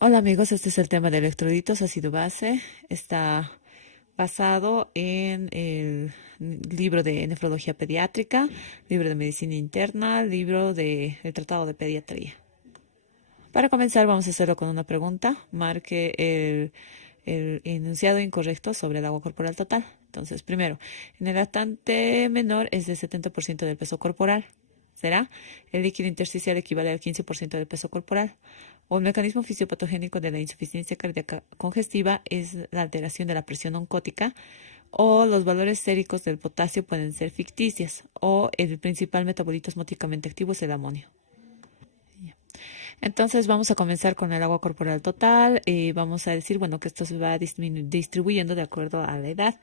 Hola amigos, este es el tema de electrolitos, ácido base. Está basado en el libro de nefrología pediátrica, libro de medicina interna, libro de el tratado de pediatría. Para comenzar vamos a hacerlo con una pregunta. Marque el enunciado incorrecto sobre el agua corporal total. Entonces, primero, en el lactante menor es de 70% del peso corporal. ¿Será? El líquido intersticial equivale al 15% del peso corporal. O el mecanismo fisiopatogénico de la insuficiencia cardíaca congestiva es la alteración de la presión oncótica. O los valores séricos del potasio pueden ser ficticios. O el principal metabolito osmóticamente activo es el amonio. Entonces vamos a comenzar con el agua corporal total. Vamos a decir, bueno, que esto se va distribuyendo de acuerdo a la edad.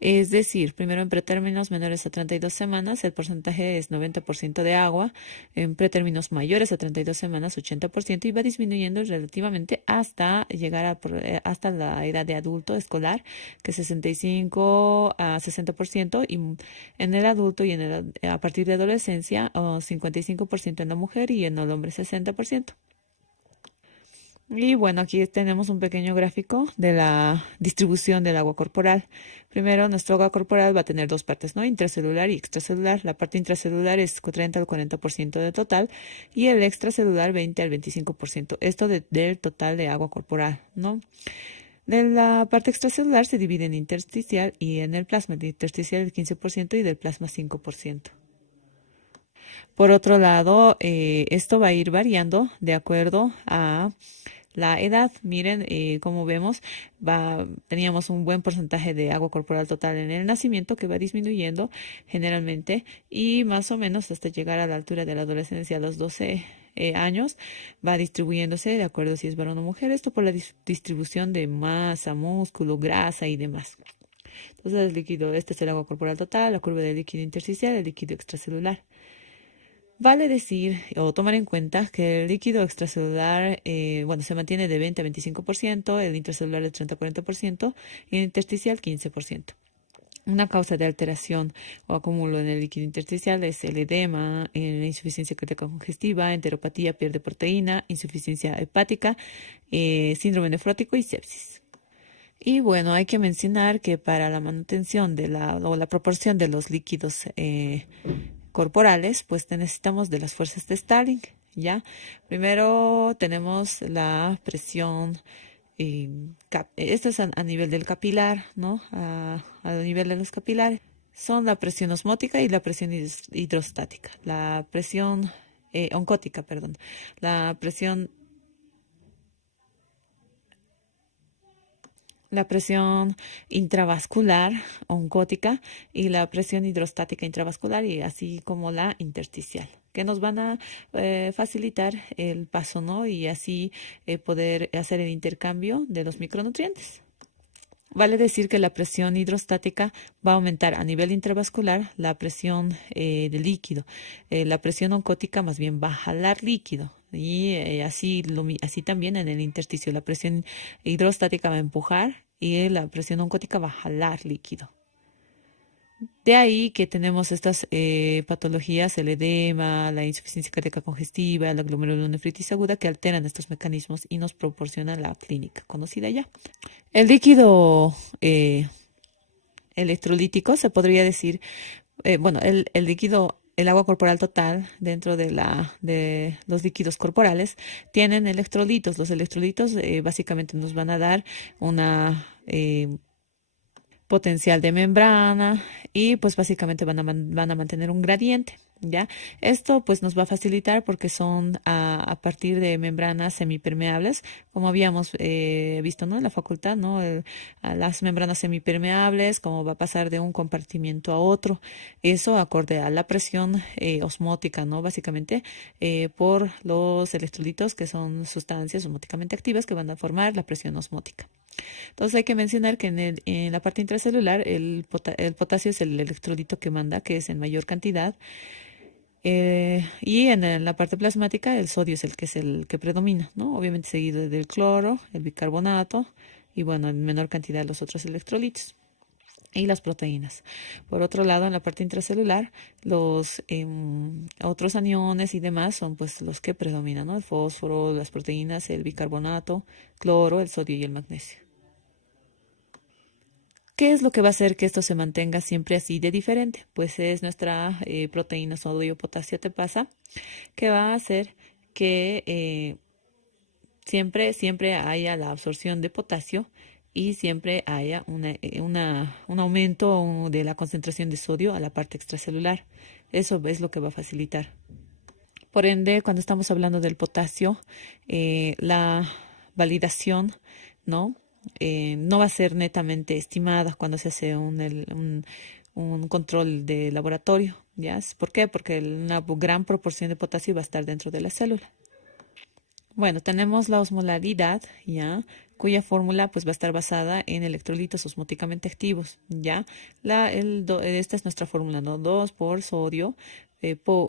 Es decir, primero en pretérminos menores a 32 semanas, el porcentaje es 90% de agua. En pretérminos mayores a 32 semanas, 80%, y va disminuyendo relativamente hasta llegar hasta la edad de adulto escolar, que es 65 a 60%, y en el adulto y a partir de adolescencia, 55% en la mujer y en el hombre 60%. Y bueno, aquí tenemos un pequeño gráfico de la distribución del agua corporal. Primero, nuestro agua corporal va a tener dos partes, ¿no? Intracelular y extracelular. La parte intracelular es 30 al 40% del total y el extracelular 20 al 25%. Esto del total de agua corporal, ¿no? De la parte extracelular se divide en intersticial y en el plasma. El intersticial el 15% y del plasma 5%. Por otro lado, esto va a ir variando de acuerdo a la edad. Miren, como vemos, teníamos un buen porcentaje de agua corporal total en el nacimiento que va disminuyendo generalmente y más o menos hasta llegar a la altura de la adolescencia a los 12 años, va distribuyéndose de acuerdo si es varón o mujer, esto por la distribución de masa, músculo, grasa y demás. Entonces, el líquido, este es el agua corporal total, la curva del líquido intersticial, el líquido extracelular. Vale decir o tomar en cuenta que el líquido extracelular, bueno, se mantiene de 20 a 25%, el intracelular de 30 a 40% y el intersticial 15%. Una causa de alteración o acúmulo en el líquido intersticial es el edema, la insuficiencia cardíaca congestiva, enteropatía, pierde proteína, insuficiencia hepática, síndrome nefrótico y sepsis. Y bueno, hay que mencionar que para la manutención o la proporción de los líquidos corporales, pues necesitamos de las fuerzas de Stalin, ¿ya? Primero tenemos la presión, esto es a nivel del capilar, ¿no? A nivel de los capilares. Son la presión osmótica y la presión hidrostática. La presión oncótica, perdón. La presión intravascular oncótica y la presión hidrostática intravascular y así como la intersticial, que nos van a facilitar el paso, ¿no? Y así poder hacer el intercambio de los micronutrientes. Vale decir que la presión hidrostática va a aumentar a nivel intravascular la presión de líquido. La presión oncótica más bien va a jalar líquido. Y así también en el intersticio. La presión hidrostática va a empujar y la presión oncótica va a jalar líquido. De ahí que tenemos estas patologías, el edema, la insuficiencia cardíaca congestiva, la glomerulonefritis aguda, que alteran estos mecanismos y nos proporcionan la clínica conocida ya. El líquido electrolítico se podría decir, bueno, el líquido, el agua corporal total dentro de los líquidos corporales tienen electrolitos. Los electrolitos básicamente nos van a dar una potencial de membrana y pues básicamente van a mantener un gradiente. ¿Ya? Esto pues nos va a facilitar porque son a partir de membranas semipermeables, como habíamos visto, ¿no? En la facultad, ¿no? A las membranas semipermeables, cómo va a pasar de un compartimiento a otro. Eso acorde a la presión osmótica, ¿no? Básicamente por los electrolitos que son sustancias osmóticamente activas que van a formar la presión osmótica. Entonces hay que mencionar que en la parte intracelular el potasio es el electrolito que manda, que es en mayor cantidad, y en la parte plasmática el sodio es el que predomina, ¿no? Obviamente seguido del cloro, el bicarbonato y bueno, en menor cantidad los otros electrolitos. y las proteínas. Por otro lado, en la parte intracelular, los otros aniones y demás son pues los que predominan, ¿no? El fósforo, las proteínas, el bicarbonato, cloro, el sodio y el magnesio. ¿Qué es lo que va a hacer que esto se mantenga siempre así de diferente? Pues es nuestra proteína sodio potasio te pasa, que va a hacer que siempre haya la absorción de potasio y siempre haya un aumento de la concentración de sodio a la parte extracelular. Eso es lo que va a facilitar. Por ende, cuando estamos hablando del potasio, la validación, ¿no? No va a ser netamente estimada cuando se hace un control de laboratorio. ¿Ya? ¿Por qué? Porque una gran proporción de potasio va a estar dentro de la célula. Bueno, tenemos la osmolaridad, ¿ya? Cuya fórmula pues va a estar basada en electrolitos osmóticamente activos, ¿ya? Esta es nuestra fórmula, ¿no? 2 por sodio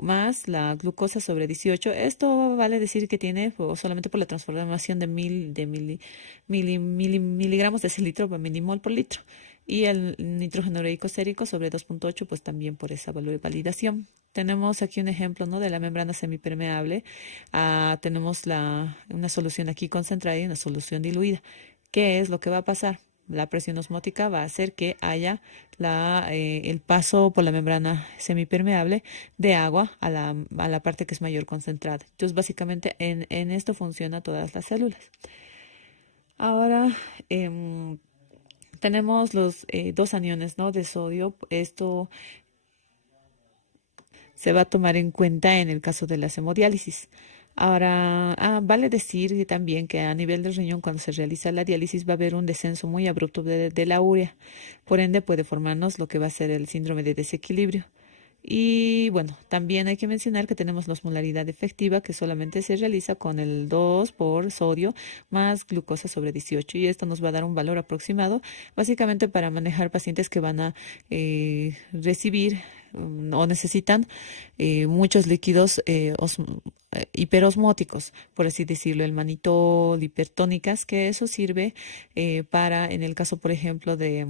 más la glucosa sobre 18. Esto vale decir que tiene solamente por la transformación de miligramos de ese litro por milimol por litro. Y el nitrógeno ureico sérico sobre 2.8, pues también por esa validación. Tenemos aquí un ejemplo, ¿no? De la membrana semipermeable. Tenemos una solución aquí concentrada y una solución diluida. ¿Qué es lo que va a pasar? La presión osmótica va a hacer que haya el paso por la membrana semipermeable de agua a la parte que es mayor concentrada. Entonces, básicamente en esto funciona todas las células. Ahora tenemos los dos aniones, ¿no? De sodio. Esto se va a tomar en cuenta en el caso de la hemodiálisis. Ahora, vale decir también que a nivel del riñón, cuando se realiza la diálisis, va a haber un descenso muy abrupto de la urea. Por ende, puede formarnos lo que va a ser el síndrome de desequilibrio. Y bueno, también hay que mencionar que tenemos la osmolaridad efectiva, que solamente se realiza con el 2 por sodio más glucosa sobre 18. Y esto nos va a dar un valor aproximado, básicamente para manejar pacientes que van a recibir o necesitan muchos líquidos hiperosmóticos, por así decirlo, el manitol, hipertónicas, que eso sirve para, en el caso, por ejemplo, de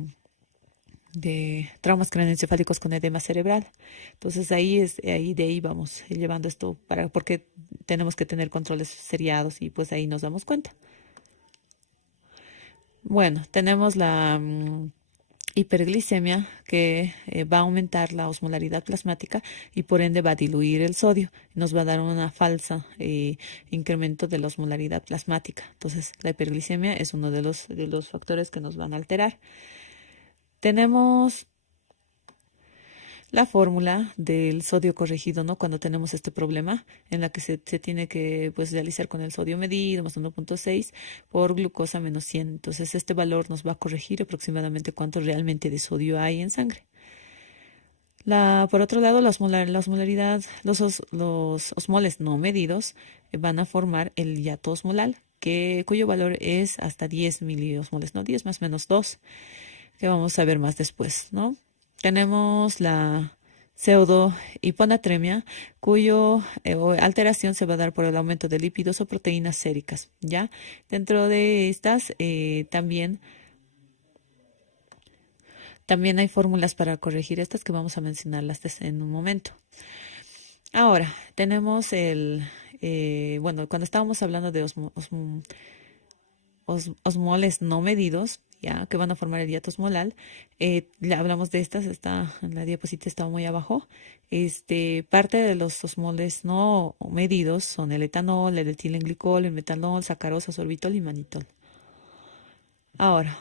traumas craneoencefálicos con edema cerebral. Entonces de ahí vamos llevando esto porque tenemos que tener controles seriados y pues ahí nos damos cuenta. Bueno, tenemos la hiperglicemia que va a aumentar la osmolaridad plasmática y por ende va a diluir el sodio. Nos va a dar una falsa incremento de la osmolaridad plasmática. Entonces, la hiperglicemia es uno de los factores que nos van a alterar. Tenemos la fórmula del sodio corregido, ¿no? Cuando tenemos este problema en la que se tiene que pues realizar con el sodio medido más 1.6 por glucosa menos 100. Entonces este valor nos va a corregir aproximadamente cuánto realmente de sodio hay en sangre. Por otro lado, la osmolaridad, los osmoles no medidos van a formar el hiato osmolar, cuyo valor es hasta 10 miliosmoles, no 10 más menos 2, que vamos a ver más después, ¿no? Tenemos la pseudohiponatremia, cuyo alteración se va a dar por el aumento de lípidos o proteínas séricas, ¿ya? Dentro de estas también hay fórmulas para corregir estas que vamos a mencionarlas en un momento. Ahora, tenemos bueno, cuando estábamos hablando de osmoles no medidos, ya que van a formar el hiato osmolar. Hablamos de estas, en la diapositiva está muy abajo. Parte de los osmoles no medidos son el etanol, el etilenglicol, el metanol, sacarosa, sorbitol y manitol. Ahora,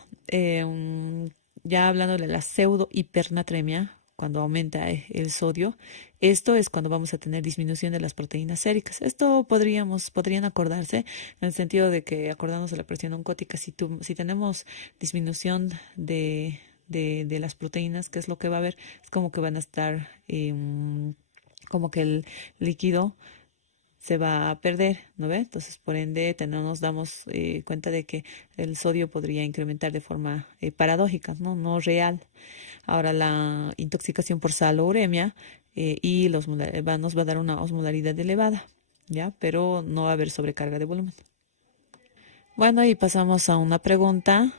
ya hablando de la pseudohipernatremia, cuando aumenta el sodio, esto es cuando vamos a tener disminución de las proteínas séricas. Esto podrían acordarse en el sentido de que acordamos de la presión oncótica, si tenemos disminución de las proteínas, ¿qué es lo que va a haber? Es como que van a estar, como que el líquido se va a perder, ¿no ve? Entonces, por ende, nos damos cuenta de que el sodio podría incrementar de forma paradójica, ¿no? No real. Ahora, la intoxicación por sal o uremia y nos va a dar una osmolaridad elevada, ¿ya? Pero no va a haber sobrecarga de volumen. Bueno, y pasamos a una pregunta.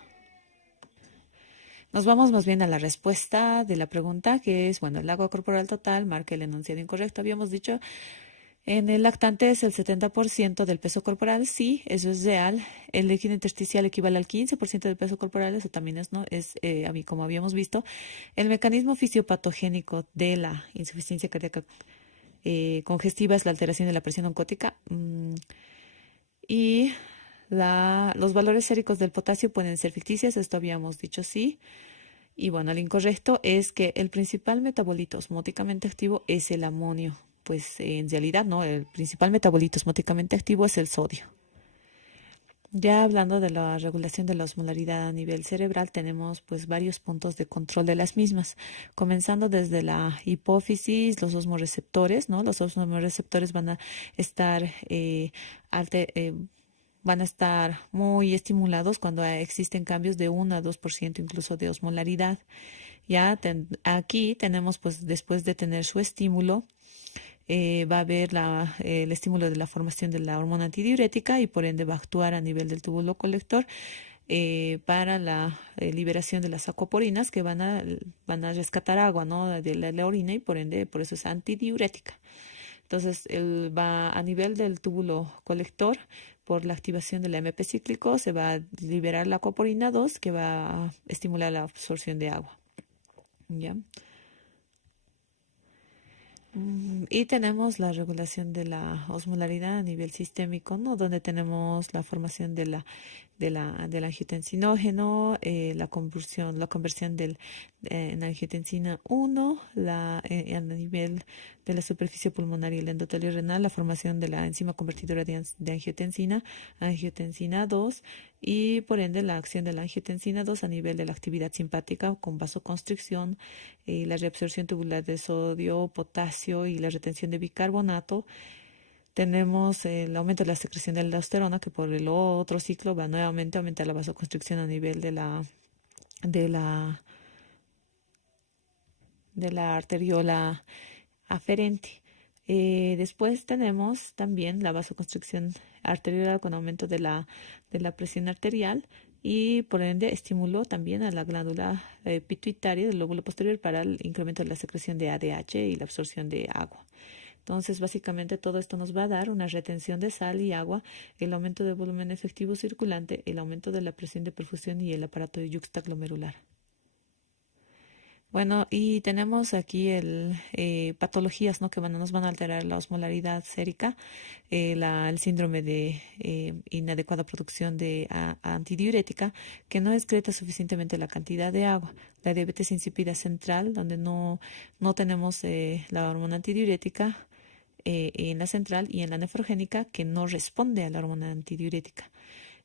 Nos vamos más bien a la respuesta de la pregunta, que es, bueno, el agua corporal total marca el enunciado incorrecto. Habíamos dicho, en el lactante es el 70% del peso corporal. Sí, eso es real. El líquido intersticial equivale al 15% del peso corporal. Eso también es, ¿no? Es, a mí, como habíamos visto, el mecanismo fisiopatogénico de la insuficiencia cardíaca congestiva es la alteración de la presión oncótica. Y los valores séricos del potasio pueden ser ficticios, esto habíamos dicho sí. Y bueno, el incorrecto es que el principal metabolito osmóticamente activo es el amonio. Pues en realidad no, el principal metabolito osmóticamente activo es el sodio. Ya hablando de la regulación de la osmolaridad a nivel cerebral, tenemos pues varios puntos de control de las mismas, comenzando desde la hipófisis, los osmorreceptores, ¿no? Los osmorreceptores van a estar alte- eh, van a estar muy estimulados cuando existen cambios de 1 a 2% incluso de osmolaridad. Aquí tenemos, pues, después de tener su estímulo, va a haber el estímulo de la formación de la hormona antidiurética y por ende va a actuar a nivel del túbulo colector para la liberación de las acuaporinas que van a rescatar agua, ¿no? De la orina y por ende, por eso es antidiurética. Entonces, él va a nivel del túbulo colector, por la activación del AMP cíclico, se va a liberar la acuaporina 2 que va a estimular la absorción de agua. ¿Ya? Y tenemos la regulación de la osmolaridad a nivel sistémico, ¿no? Donde tenemos la formación del angiotensinógeno, la conversión en angiotensina 1, a nivel de la superficie pulmonar y el endotelio renal, la formación de la enzima convertidora de angiotensina 2, y por ende la acción de la angiotensina 2 a nivel de la actividad simpática con vasoconstricción, la reabsorción tubular de sodio, potasio y la retención de bicarbonato. Tenemos el aumento de la secreción de aldosterona, que por el otro ciclo va nuevamente a aumentar la vasoconstricción a nivel de la, de la arteriola aferente. Después tenemos también la vasoconstricción arteriolar con aumento de la presión arterial y por ende estimuló también a la glándula pituitaria del lóbulo posterior para el incremento de la secreción de ADH y la absorción de agua. Entonces, básicamente todo esto nos va a dar una retención de sal y agua, el aumento del volumen efectivo circulante, el aumento de la presión de perfusión y el aparato de yuxtaglomerular. Bueno, y tenemos aquí patologías, ¿no? Que nos van a alterar la osmolaridad sérica, el síndrome de inadecuada producción de antidiurética, que no excreta suficientemente la cantidad de agua, la diabetes insípida central, donde no tenemos la hormona antidiurética en la central, y en la nefrogénica, que no responde a la hormona antidiurética.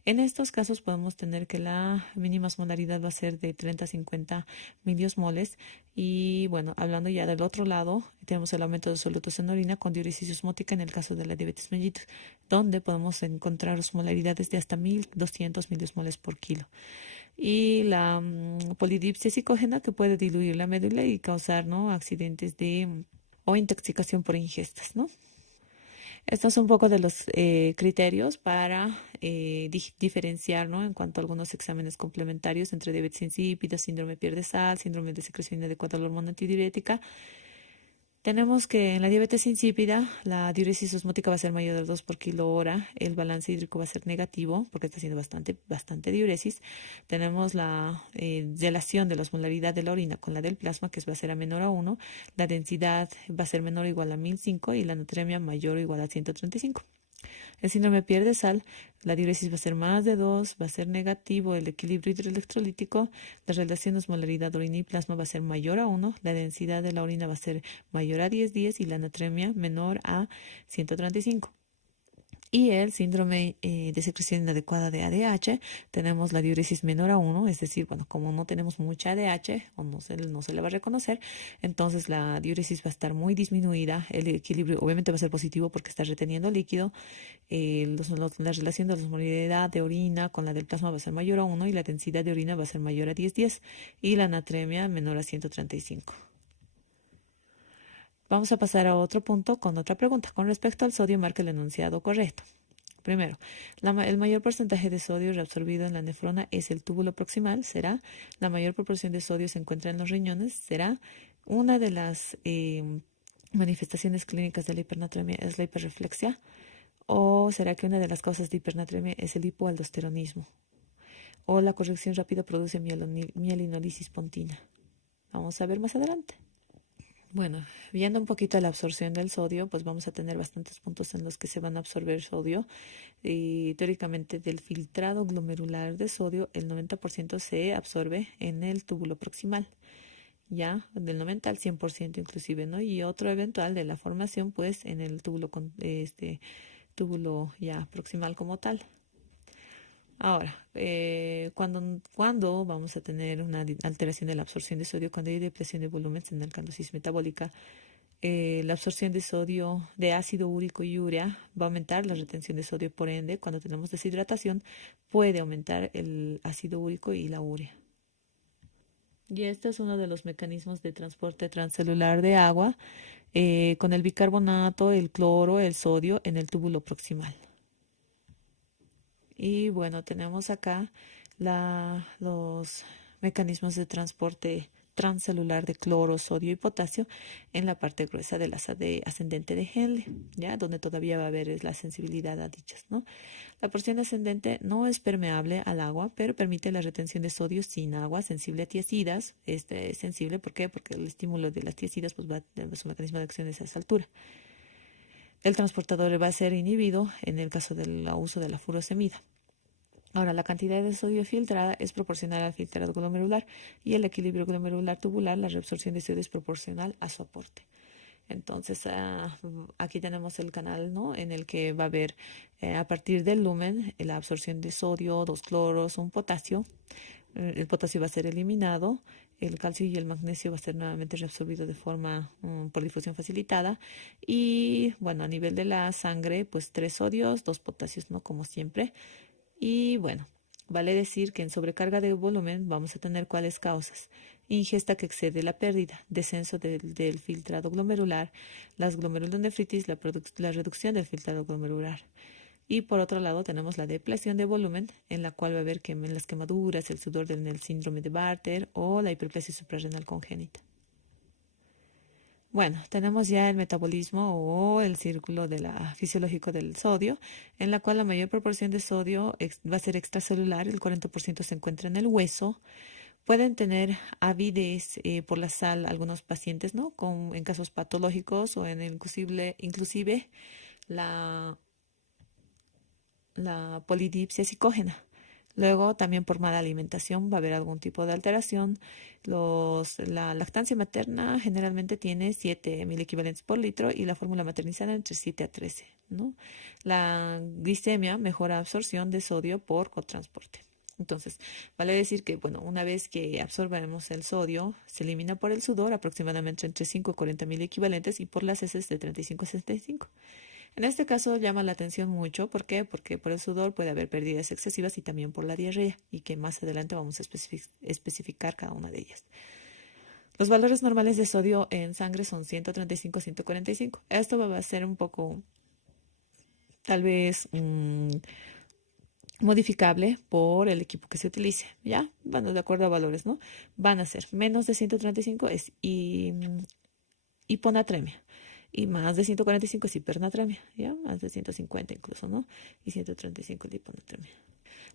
En estos casos podemos tener que la mínima osmolaridad va a ser de 30 a 50 miliosmoles. Y bueno, hablando ya del otro lado, tenemos el aumento de solutos en orina con diuresis osmótica en el caso de la diabetes mellitus, donde podemos encontrar osmolaridades de hasta 1200 miliosmoles por kilo. Y la polidipsia psicógena, que puede diluir la médula y causar, ¿no?, accidentes o intoxicación por ingestas, ¿no? Estos son un poco de los criterios para diferenciar, ¿no?, en cuanto a algunos exámenes complementarios entre diabetes insípida, síndrome pierde sal, síndrome de secreción inadecuada de la hormona antidiurética. Tenemos que en la diabetes insípida la diuresis osmótica va a ser mayor de 2 por kilo hora, el balance hídrico va a ser negativo porque está haciendo bastante diuresis. Tenemos la relación de la osmolaridad de la orina con la del plasma, que va a ser a menor a 1, la densidad va a ser menor o igual a 1005 y la natremia mayor o igual a 135. El síndrome pierde sal, la diuresis va a ser más de 2, va a ser negativo el equilibrio hidroelectrolítico, la relación osmolaridad orina y plasma va a ser mayor a 1, la densidad de la orina va a ser mayor a 10 y la natremia menor a 135. Y el síndrome de secreción inadecuada de ADH, tenemos la diuresis menor a 1, es decir, bueno, como no tenemos mucha ADH o no se le va a reconocer, entonces la diuresis va a estar muy disminuida, el equilibrio obviamente va a ser positivo porque está reteniendo líquido, la relación de la osmolaridad de orina con la del plasma va a ser mayor a 1 y la densidad de orina va a ser mayor a 10 y la natremia menor a 135. Vamos a pasar a otro punto con otra pregunta. Con respecto al sodio, marca el enunciado correcto. Primero, el mayor porcentaje de sodio reabsorbido en la nefrona es el túbulo proximal, será. La mayor proporción de sodio se encuentra en los riñones, será. Una de las manifestaciones clínicas de la hipernatremia es la hiperreflexia. ¿O será que una de las causas de hipernatremia es el hipoaldosteronismo? ¿O la corrección rápida produce mielinolisis pontina? Vamos a ver más adelante. Bueno, viendo un poquito la absorción del sodio, pues vamos a tener bastantes puntos en los que se van a absorber sodio. Y teóricamente del filtrado glomerular de sodio, el 90% se absorbe en el túbulo proximal. Ya, del 90 al 100% inclusive, ¿no? Y otro eventual de la formación, pues, en el túbulo ya proximal como tal. Ahora, cuando vamos a tener una alteración de la absorción de sodio, cuando hay depresión de volumen en la alcalosis metabólica, la absorción de sodio, de ácido úrico y urea va a aumentar la retención de sodio, por ende, cuando tenemos deshidratación, puede aumentar el ácido úrico y la urea. Y este es uno de los mecanismos de transporte transcelular de agua con el bicarbonato, el cloro, el sodio en el túbulo proximal. Y bueno, tenemos acá los mecanismos de transporte transcelular de cloro, sodio y potasio en la parte gruesa de la ascendente de Henle, ¿ya? Donde todavía va a haber la sensibilidad a dichas, ¿no? La porción ascendente no es permeable al agua, pero permite la retención de sodio sin agua, sensible a tiacidas. Este es sensible, ¿por qué? Porque el estímulo de las tiacidas pues su mecanismo de acción es a esa altura. El transportador va a ser inhibido en el caso del uso de la furosemida. Ahora, la cantidad de sodio filtrada es proporcional al filtrado glomerular y el equilibrio glomerular tubular, la reabsorción de sodio es proporcional a su aporte. Entonces, aquí tenemos el canal, ¿no? En el que va a haber, a partir del lumen, la absorción de sodio, dos cloros, un potasio. El potasio va a ser eliminado, el calcio y el magnesio va a ser nuevamente reabsorbido de forma por difusión facilitada. Y bueno, a nivel de la sangre, pues 3 sodios, 2 potasios, ¿no? Como siempre. Y bueno, vale decir que en sobrecarga de volumen vamos a tener cuáles causas. Ingesta que excede la pérdida, descenso del filtrado glomerular, las glomerulonefritis, la reducción del filtrado glomerular. Y por otro lado tenemos la depresión de volumen, en la cual va a haber las quemaduras, el sudor del síndrome de Bartter o la hiperplasia suprarrenal congénita. Bueno, tenemos ya el metabolismo o el círculo fisiológico del sodio, en la cual la mayor proporción de sodio va a ser extracelular, el 40% se encuentra en el hueso. Pueden tener avidez por la sal algunos pacientes, ¿no? En casos patológicos o inclusive la, la polidipsia psicógena. Luego, también por mala alimentación va a haber algún tipo de alteración. La lactancia materna generalmente tiene 7.000 equivalentes por litro y la fórmula maternizada entre 7 a 13, ¿no? La glicemia mejora absorción de sodio por cotransporte. Entonces, vale decir que, bueno, una vez que absorbemos el sodio, se elimina por el sudor aproximadamente entre 5 y 40.000 equivalentes y por las heces de 35 a 65. En este caso llama la atención mucho, ¿por qué? Porque por el sudor puede haber pérdidas excesivas y también por la diarrea, y que más adelante vamos a especificar cada una de ellas. Los valores normales de sodio en sangre son 135 a 145. Esto va a ser un poco, tal vez, modificable por el equipo que se utilice, ¿ya? Bueno, de acuerdo a valores, ¿no? Van a ser menos de 135 es hiponatremia. Y más de 145 es hipernatremia, ¿ya? Más de 150 incluso, ¿no? Y 135 es hiponatremia.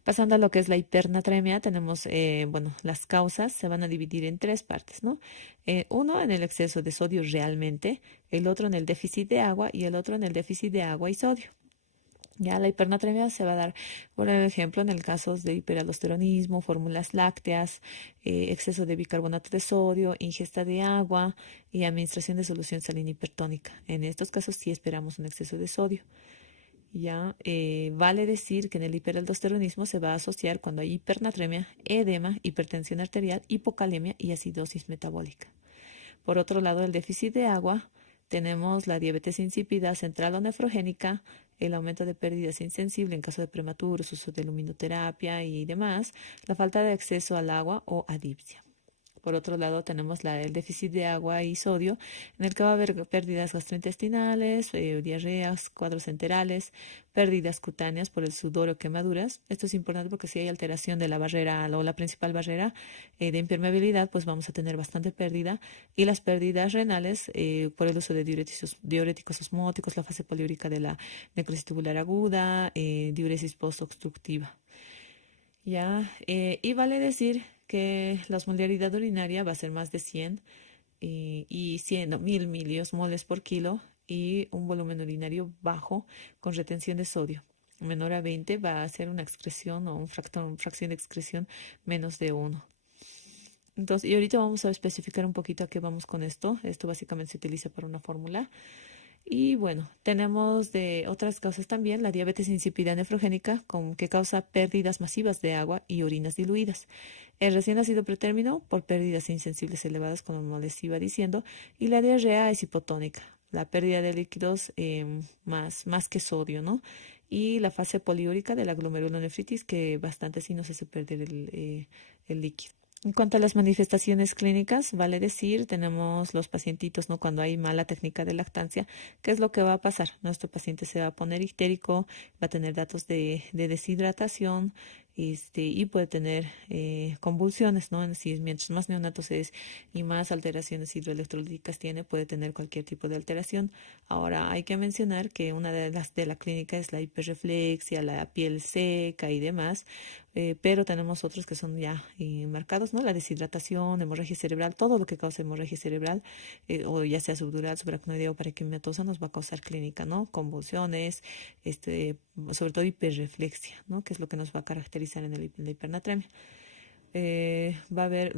Pasando a lo que es la hipernatremia, tenemos, bueno, las causas se van a dividir en 3 partes, ¿no? Uno en el exceso de sodio realmente, el otro en el déficit de agua y el otro en el déficit de agua y sodio. Ya la hipernatremia se va a dar, por ejemplo, en el caso de hiperaldosteronismo, fórmulas lácteas, exceso de bicarbonato de sodio, ingesta de agua y administración de solución salina hipertónica. En estos casos sí esperamos un exceso de sodio. Ya vale decir que en el hiperaldosteronismo se va a asociar cuando hay hipernatremia, edema, hipertensión arterial, hipocalemia y acidosis metabólica. Por otro lado, el déficit de agua, tenemos la diabetes insípida, central o nefrogénica, el aumento de pérdidas insensible en caso de prematuros, uso de luminoterapia y demás, la falta de acceso al agua o adipsia. Por otro lado, tenemos el déficit de agua y sodio, en el que va a haber pérdidas gastrointestinales, diarreas, cuadros enterales, pérdidas cutáneas por el sudor o quemaduras. Esto es importante porque si hay alteración de la barrera o la principal barrera de impermeabilidad, pues vamos a tener bastante pérdida. Y las pérdidas renales por el uso de diuréticos osmóticos, la fase poliúrica de la necrosis tubular aguda, diuresis postobstructiva. Ya, y vale decir que la osmolaridad urinaria va a ser más de 100 y 100, no, 1000 miliosmoles por kilo y un volumen urinario bajo con retención de sodio. Menor a 20 va a ser una excreción o fracción de excreción menos de 1. Entonces, y ahorita vamos a especificar un poquito a qué vamos con esto. Esto básicamente se utiliza para una fórmula. Y bueno, tenemos de otras causas también la diabetes insípida nefrogénica, que causa pérdidas masivas de agua y orinas diluidas. El recién nacido pretérmino por pérdidas insensibles elevadas, como les iba diciendo, y la diarrea es hipotónica, la pérdida de líquidos más que sodio, ¿no? Y la fase poliúrica de la glomerulonefritis, que bastante sí nos hace perder el líquido. En cuanto a las manifestaciones clínicas, vale decir, tenemos los pacientitos, ¿no? Cuando hay mala técnica de lactancia, ¿qué es lo que va a pasar? Nuestro paciente se va a poner histérico, va a tener datos de deshidratación, y puede tener convulsiones, ¿no? Si mientras más neonatos es y más alteraciones hidroelectrolíticas tiene, puede tener cualquier tipo de alteración. Ahora, hay que mencionar que una de las de la clínica es la hiperreflexia, la piel seca y demás, pero tenemos otros que son ya marcados, ¿no? La deshidratación, hemorragia cerebral, todo lo que causa hemorragia cerebral, o ya sea subdural, subaracnoidea o paraquimatosa, nos va a causar clínica, ¿no? Convulsiones, sobre todo hiperreflexia, ¿no? Que es lo que nos va a caracterizar en la hipernatremia. Va a haber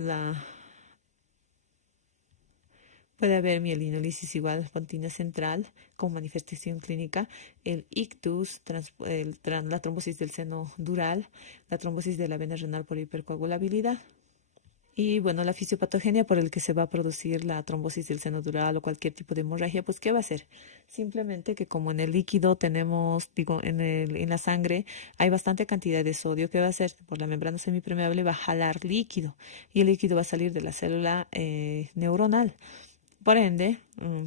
Puede haber mielinolisis igual fontina central con manifestación clínica, el ictus, la trombosis del seno dural, la trombosis de la vena renal por hipercoagulabilidad. Y bueno, la fisiopatogenia por el que se va a producir la trombosis del seno dural o cualquier tipo de hemorragia, pues ¿qué va a hacer? Simplemente que como en el líquido tenemos, digo, en la sangre hay bastante cantidad de sodio, ¿qué va a hacer? Por la membrana semipermeable va a jalar líquido y el líquido va a salir de la célula neuronal. Por ende,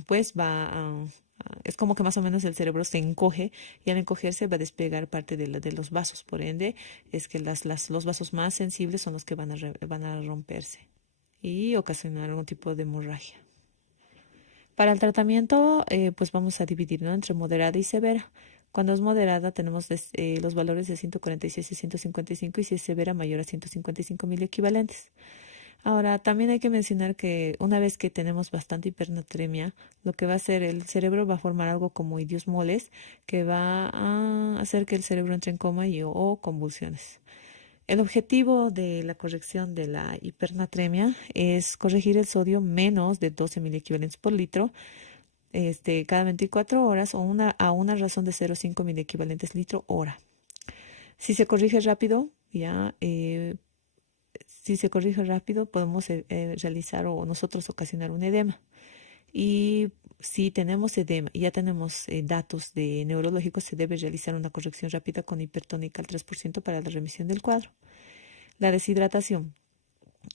pues es como que más o menos el cerebro se encoge y al encogerse va a despegar parte de los vasos. Por ende, es que los vasos más sensibles son los que van a romperse y ocasionar algún tipo de hemorragia. Para el tratamiento, pues vamos a dividirlo entre moderada y severa. Cuando es moderada tenemos los valores de 146 y 155 y si es severa mayor a 155 mil equivalentes. Ahora, también hay que mencionar que una vez que tenemos bastante hipernatremia, lo que va a hacer el cerebro va a formar algo como idiosmoles que va a hacer que el cerebro entre en coma o convulsiones. El objetivo de la corrección de la hipernatremia es corregir el sodio menos de 12 mil equivalentes por litro cada 24 horas o a una razón de 0,5 mil equivalentes litro hora. Si se corrige rápido, si se corrige rápido, podemos realizar o nosotros ocasionar un edema. Y si tenemos edema y ya tenemos datos de neurológicos, se debe realizar una corrección rápida con hipertónica al 3% para la remisión del cuadro. La deshidratación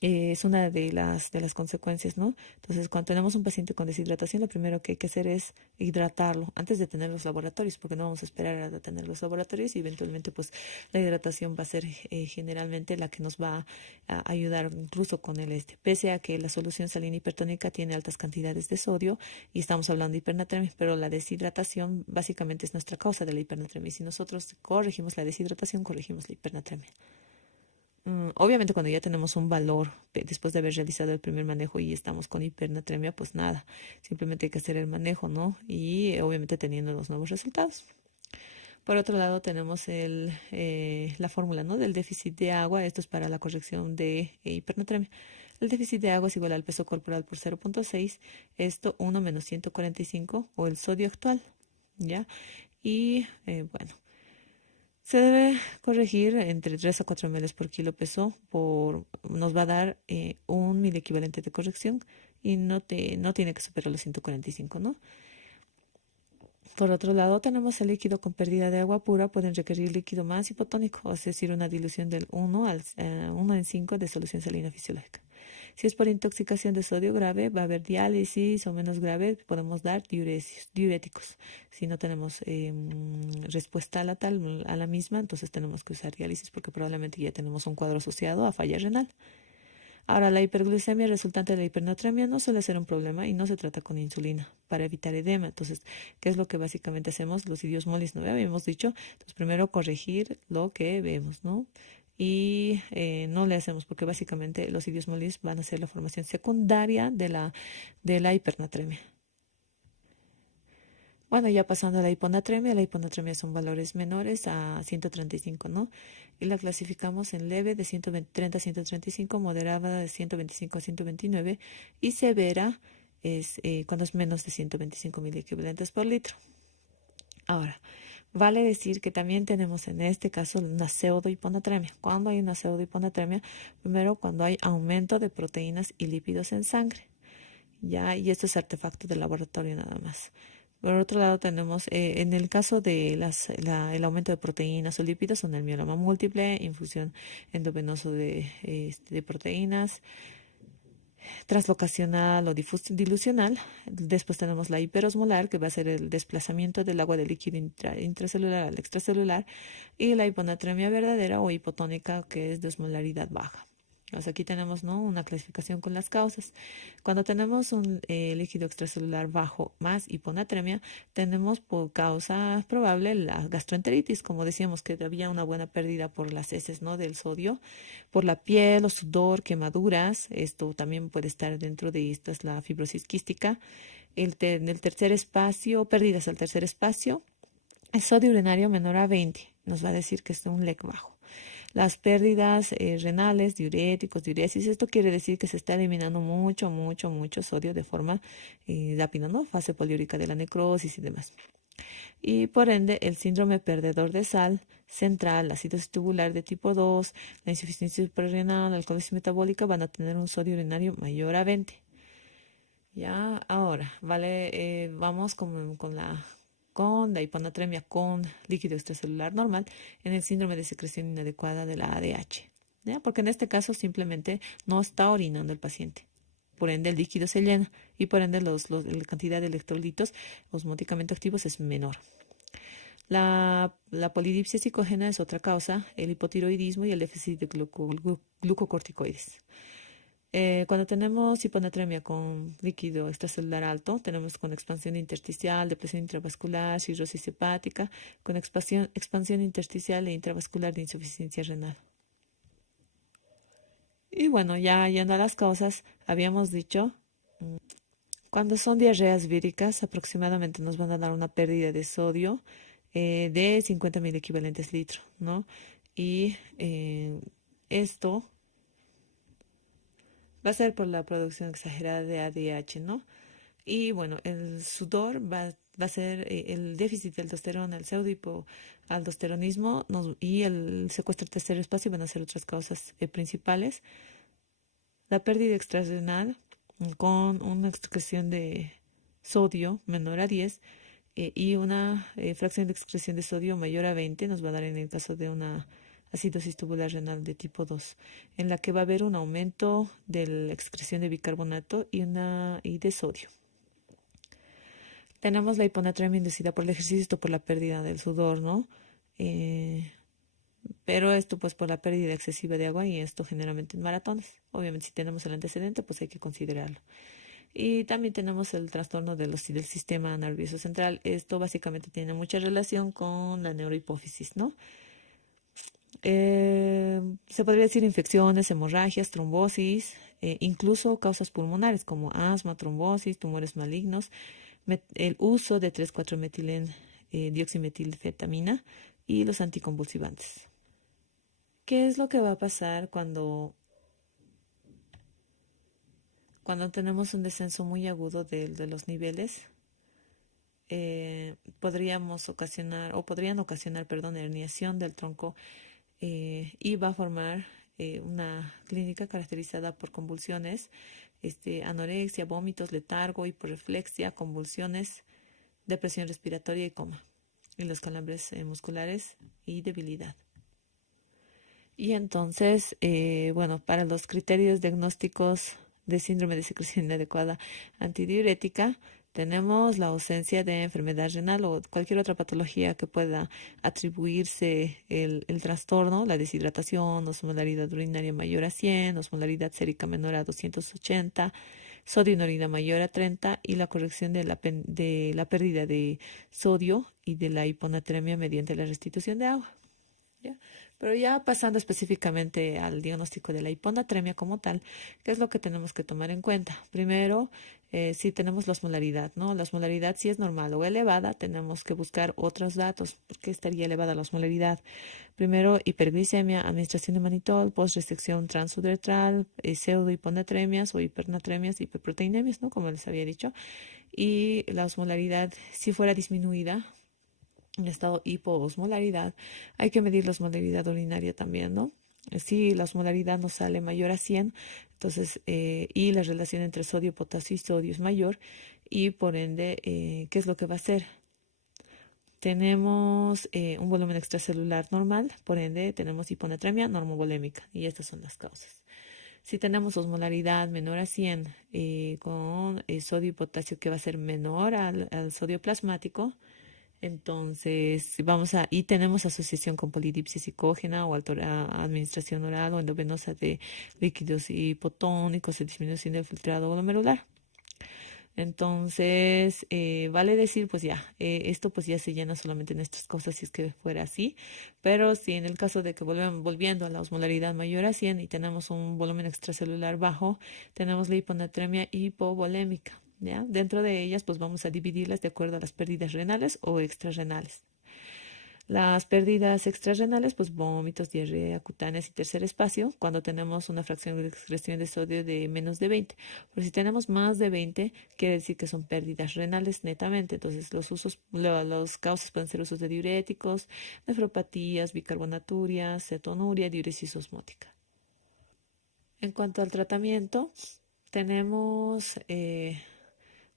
es una de las consecuencias, ¿no? Entonces, cuando tenemos un paciente con deshidratación, lo primero que hay que hacer es hidratarlo antes de tener los laboratorios, porque no vamos a esperar a tener los laboratorios y eventualmente, pues, la hidratación va a ser generalmente la que nos va a ayudar incluso con el pese a que la solución salina hipertónica tiene altas cantidades de sodio y estamos hablando de hipernatremia, pero la deshidratación básicamente es nuestra causa de la hipernatremia y si nosotros corregimos la deshidratación, corregimos la hipernatremia. Obviamente cuando ya tenemos un valor después de haber realizado el primer manejo y estamos con hipernatremia, pues nada, simplemente hay que hacer el manejo, ¿no? Y obviamente teniendo los nuevos resultados. Por otro lado tenemos la fórmula, ¿no? Del déficit de agua, esto es para la corrección de hipernatremia. El déficit de agua es igual al peso corporal por 0,6, esto 1 menos 145 o el sodio actual, ¿ya? Y bueno. Se debe corregir entre 3 a 4 ml por kilo peso, nos va a dar un mil equivalente de corrección y no tiene que superar los 145, ¿no? Por otro lado, tenemos el líquido con pérdida de agua pura, pueden requerir líquido más hipotónico, es decir, una dilución del 1 en 5 de solución salina fisiológica. Si es por intoxicación de sodio grave, va a haber diálisis, o menos grave, podemos dar diuréticos. Si no tenemos respuesta a la misma, entonces tenemos que usar diálisis porque probablemente ya tenemos un cuadro asociado a falla renal. Ahora, la hiperglucemia resultante de la hipernatremia no suele ser un problema y no se trata con insulina para evitar edema. Entonces, ¿qué es lo que básicamente hacemos? Los idios molis, ¿no? Habíamos dicho, entonces primero corregir lo que vemos, ¿no? Y no le hacemos porque básicamente los idios molis van a ser la formación secundaria de la hipernatremia. Bueno, ya pasando a la hiponatremia son valores menores a 135, ¿no? Y la clasificamos en leve de 130 a 135, moderada de 125 a 129 y severa es cuando es menos de 125 miliequivalentes por litro. Ahora, vale decir que también tenemos en este caso una pseudohiponatremia. ¿Cuándo hay una pseudohiponatremia? Primero, cuando hay aumento de proteínas y lípidos en sangre. Ya, y esto es artefacto de laboratorio nada más. Por otro lado, tenemos en el caso de el aumento de proteínas o lípidos, son el mieloma múltiple, infusión endovenoso de proteínas, translocacional o dilucional. Después tenemos la hiperosmolar, que va a ser el desplazamiento del agua del líquido intracelular al extracelular, y la hiponatremia verdadera o hipotónica, que es de osmolaridad baja. O sea, aquí tenemos, ¿no?, una clasificación con las causas. Cuando tenemos un líquido extracelular bajo más hiponatremia, tenemos por causa probable la gastroenteritis, como decíamos que había una buena pérdida por las heces, ¿no?, del sodio, por la piel o sudor, quemaduras. Esto también puede estar dentro de estas, la fibrosis quística. En el tercer espacio, pérdidas al tercer espacio, el sodio urinario menor a 20, nos va a decir que es un LEC bajo. Las pérdidas renales, diuréticos, diuresis, esto quiere decir que se está eliminando mucho sodio de forma rápida, ¿no? Fase poliúrica de la necrosis y demás. Y por ende, el síndrome perdedor de sal central, la acidosis tubular de tipo 2, la insuficiencia suprarrenal, la alcoholisis metabólica van a tener un sodio urinario mayor a 20. Ya, ahora, vale, vamos con la hiponatremia con líquido extracelular normal en el síndrome de secreción inadecuada de la ADH. ¿Ya? Porque en este caso simplemente no está orinando el paciente. Por ende, el líquido se llena y por ende la cantidad de electrolitos osmóticamente activos es menor. La polidipsia psicógena es otra causa, el hipotiroidismo y el déficit de glucocorticoides. Cuando tenemos hiponatremia con líquido extracelular alto, tenemos con expansión intersticial, depresión intravascular, cirrosis hepática, con expansión intersticial e intravascular de insuficiencia renal. Y bueno, ya yendo a las causas, habíamos dicho, cuando son diarreas víricas, aproximadamente nos van a dar una pérdida de sodio de 50.000 equivalentes litro, ¿no? Y esto va a ser por la producción exagerada de ADH, ¿no? Y bueno, el sudor va a ser el déficit de aldosterona, el pseudohipoaldosteronismo y el secuestro del tercer espacio van a ser otras causas principales. La pérdida extrarrenal con una excreción de sodio menor a 10 y una fracción de excreción de sodio mayor a 20 nos va a dar en el caso de una acidosis tubular renal de tipo 2, en la que va a haber un aumento de la excreción de bicarbonato y de sodio. Tenemos la hiponatremia inducida por el ejercicio, esto por la pérdida del sudor, ¿no? Pero esto pues por la pérdida excesiva de agua y esto generalmente en maratones. Obviamente si tenemos el antecedente pues hay que considerarlo. Y también tenemos el trastorno del sistema nervioso central. Esto básicamente tiene mucha relación con la neurohipófisis, ¿no? Se podría decir infecciones, hemorragias, trombosis, incluso causas pulmonares como asma, trombosis, tumores malignos, el uso de 3,4-metil dioximetilfetamina y los anticonvulsivantes. ¿Qué es lo que va a pasar cuando tenemos un descenso muy agudo de los niveles? Podríamos ocasionar, o podrían ocasionar, perdón, herniación del tronco y va a formar una clínica caracterizada por convulsiones, anorexia, vómitos, letargo, hiporreflexia, convulsiones, depresión respiratoria y coma, y los calambres musculares y debilidad. Y entonces, bueno, para los criterios diagnósticos de síndrome de secreción inadecuada antidiurética, tenemos la ausencia de enfermedad renal o cualquier otra patología que pueda atribuirse el trastorno, la deshidratación, osmolaridad urinaria mayor a 100, osmolaridad sérica menor a 280, sodio en orina mayor a 30 y la corrección de la pérdida de sodio y de la hiponatremia mediante la restitución de agua. ¿Ya? Pero ya pasando específicamente al diagnóstico de la hiponatremia como tal, ¿qué es lo que tenemos que tomar en cuenta? Primero, si tenemos la osmolaridad, ¿no? La osmolaridad si es normal o elevada, tenemos que buscar otros datos. ¿Por qué estaría elevada la osmolaridad? Primero, hiperglicemia, administración de manitol, postrestricción transuretral, pseudohiponatremias o hipernatremias, hiperproteinemias, ¿no? Como les había dicho. Y la osmolaridad, si fuera disminuida, en estado hipoosmolaridad, hay que medir la osmolaridad urinaria también, ¿no? Si la osmolaridad nos sale mayor a 100, entonces, y la relación entre sodio, potasio y sodio es mayor, y por ende, ¿qué es lo que va a hacer? Tenemos un volumen extracelular normal, por ende, tenemos hiponatremia normovolémica, y estas son las causas. Si tenemos osmolaridad menor a 100 con sodio y potasio que va a ser menor al sodio plasmático, entonces, y tenemos asociación con polidipsia psicógena o administración oral o endovenosa de líquidos hipotónicos y disminución del filtrado glomerular. Entonces, vale decir, pues ya, esto pues ya se llena solamente en estas cosas si es que fuera así, pero si en el caso de que volviendo a la osmolaridad mayor a 100 y tenemos un volumen extracelular bajo, tenemos la hiponatremia hipovolémica. ¿Ya? Dentro de ellas, pues vamos a dividirlas de acuerdo a las pérdidas renales o extrarrenales. Las pérdidas extrarrenales, pues vómitos, diarrea, cutáneas y tercer espacio, cuando tenemos una fracción de excreción de sodio de menos de 20. Pero si tenemos más de 20, quiere decir que son pérdidas renales netamente. Entonces, los causas pueden ser usos de diuréticos, nefropatías, bicarbonaturia, cetonuria, diuresis osmótica. En cuanto al tratamiento, tenemos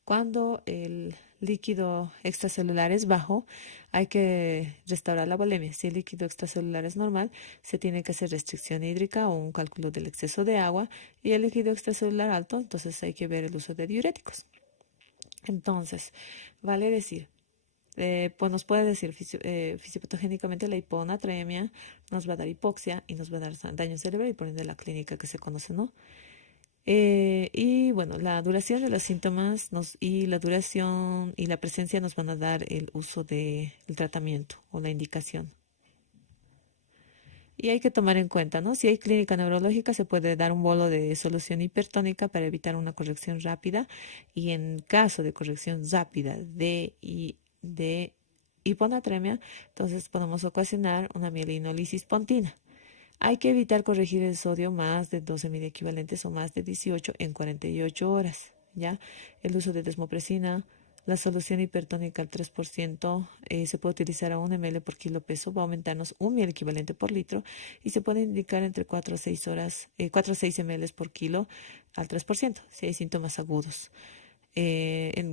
cuando el líquido extracelular es bajo, hay que restaurar la volemia. Si el líquido extracelular es normal, se tiene que hacer restricción hídrica o un cálculo del exceso de agua. Y el líquido extracelular alto, entonces hay que ver el uso de diuréticos. Entonces, vale decir, pues nos puede decir fisiopatogénicamente la hiponatremia, nos va a dar hipoxia y nos va a dar daño cerebral y por ende la clínica que se conoce, ¿no? Y bueno, la duración de los síntomas y la duración y la presencia nos van a dar el uso del tratamiento o la indicación. Y hay que tomar en cuenta, ¿no? Si hay clínica neurológica, se puede dar un bolo de solución hipertónica para evitar una corrección rápida. Y en caso de corrección rápida de hiponatremia, entonces podemos ocasionar una mielinolisis pontina. Hay que evitar corregir el sodio más de 12 miliequivalentes o más de 18 en 48 horas, ¿ya? El uso de desmopresina, la solución hipertónica al 3% se puede utilizar a 1 ml por kilo peso, va a aumentarnos 1 miliequivalente por litro y se puede indicar entre 4 a 6 horas, 4 a 6 ml por kilo al 3% si hay síntomas agudos.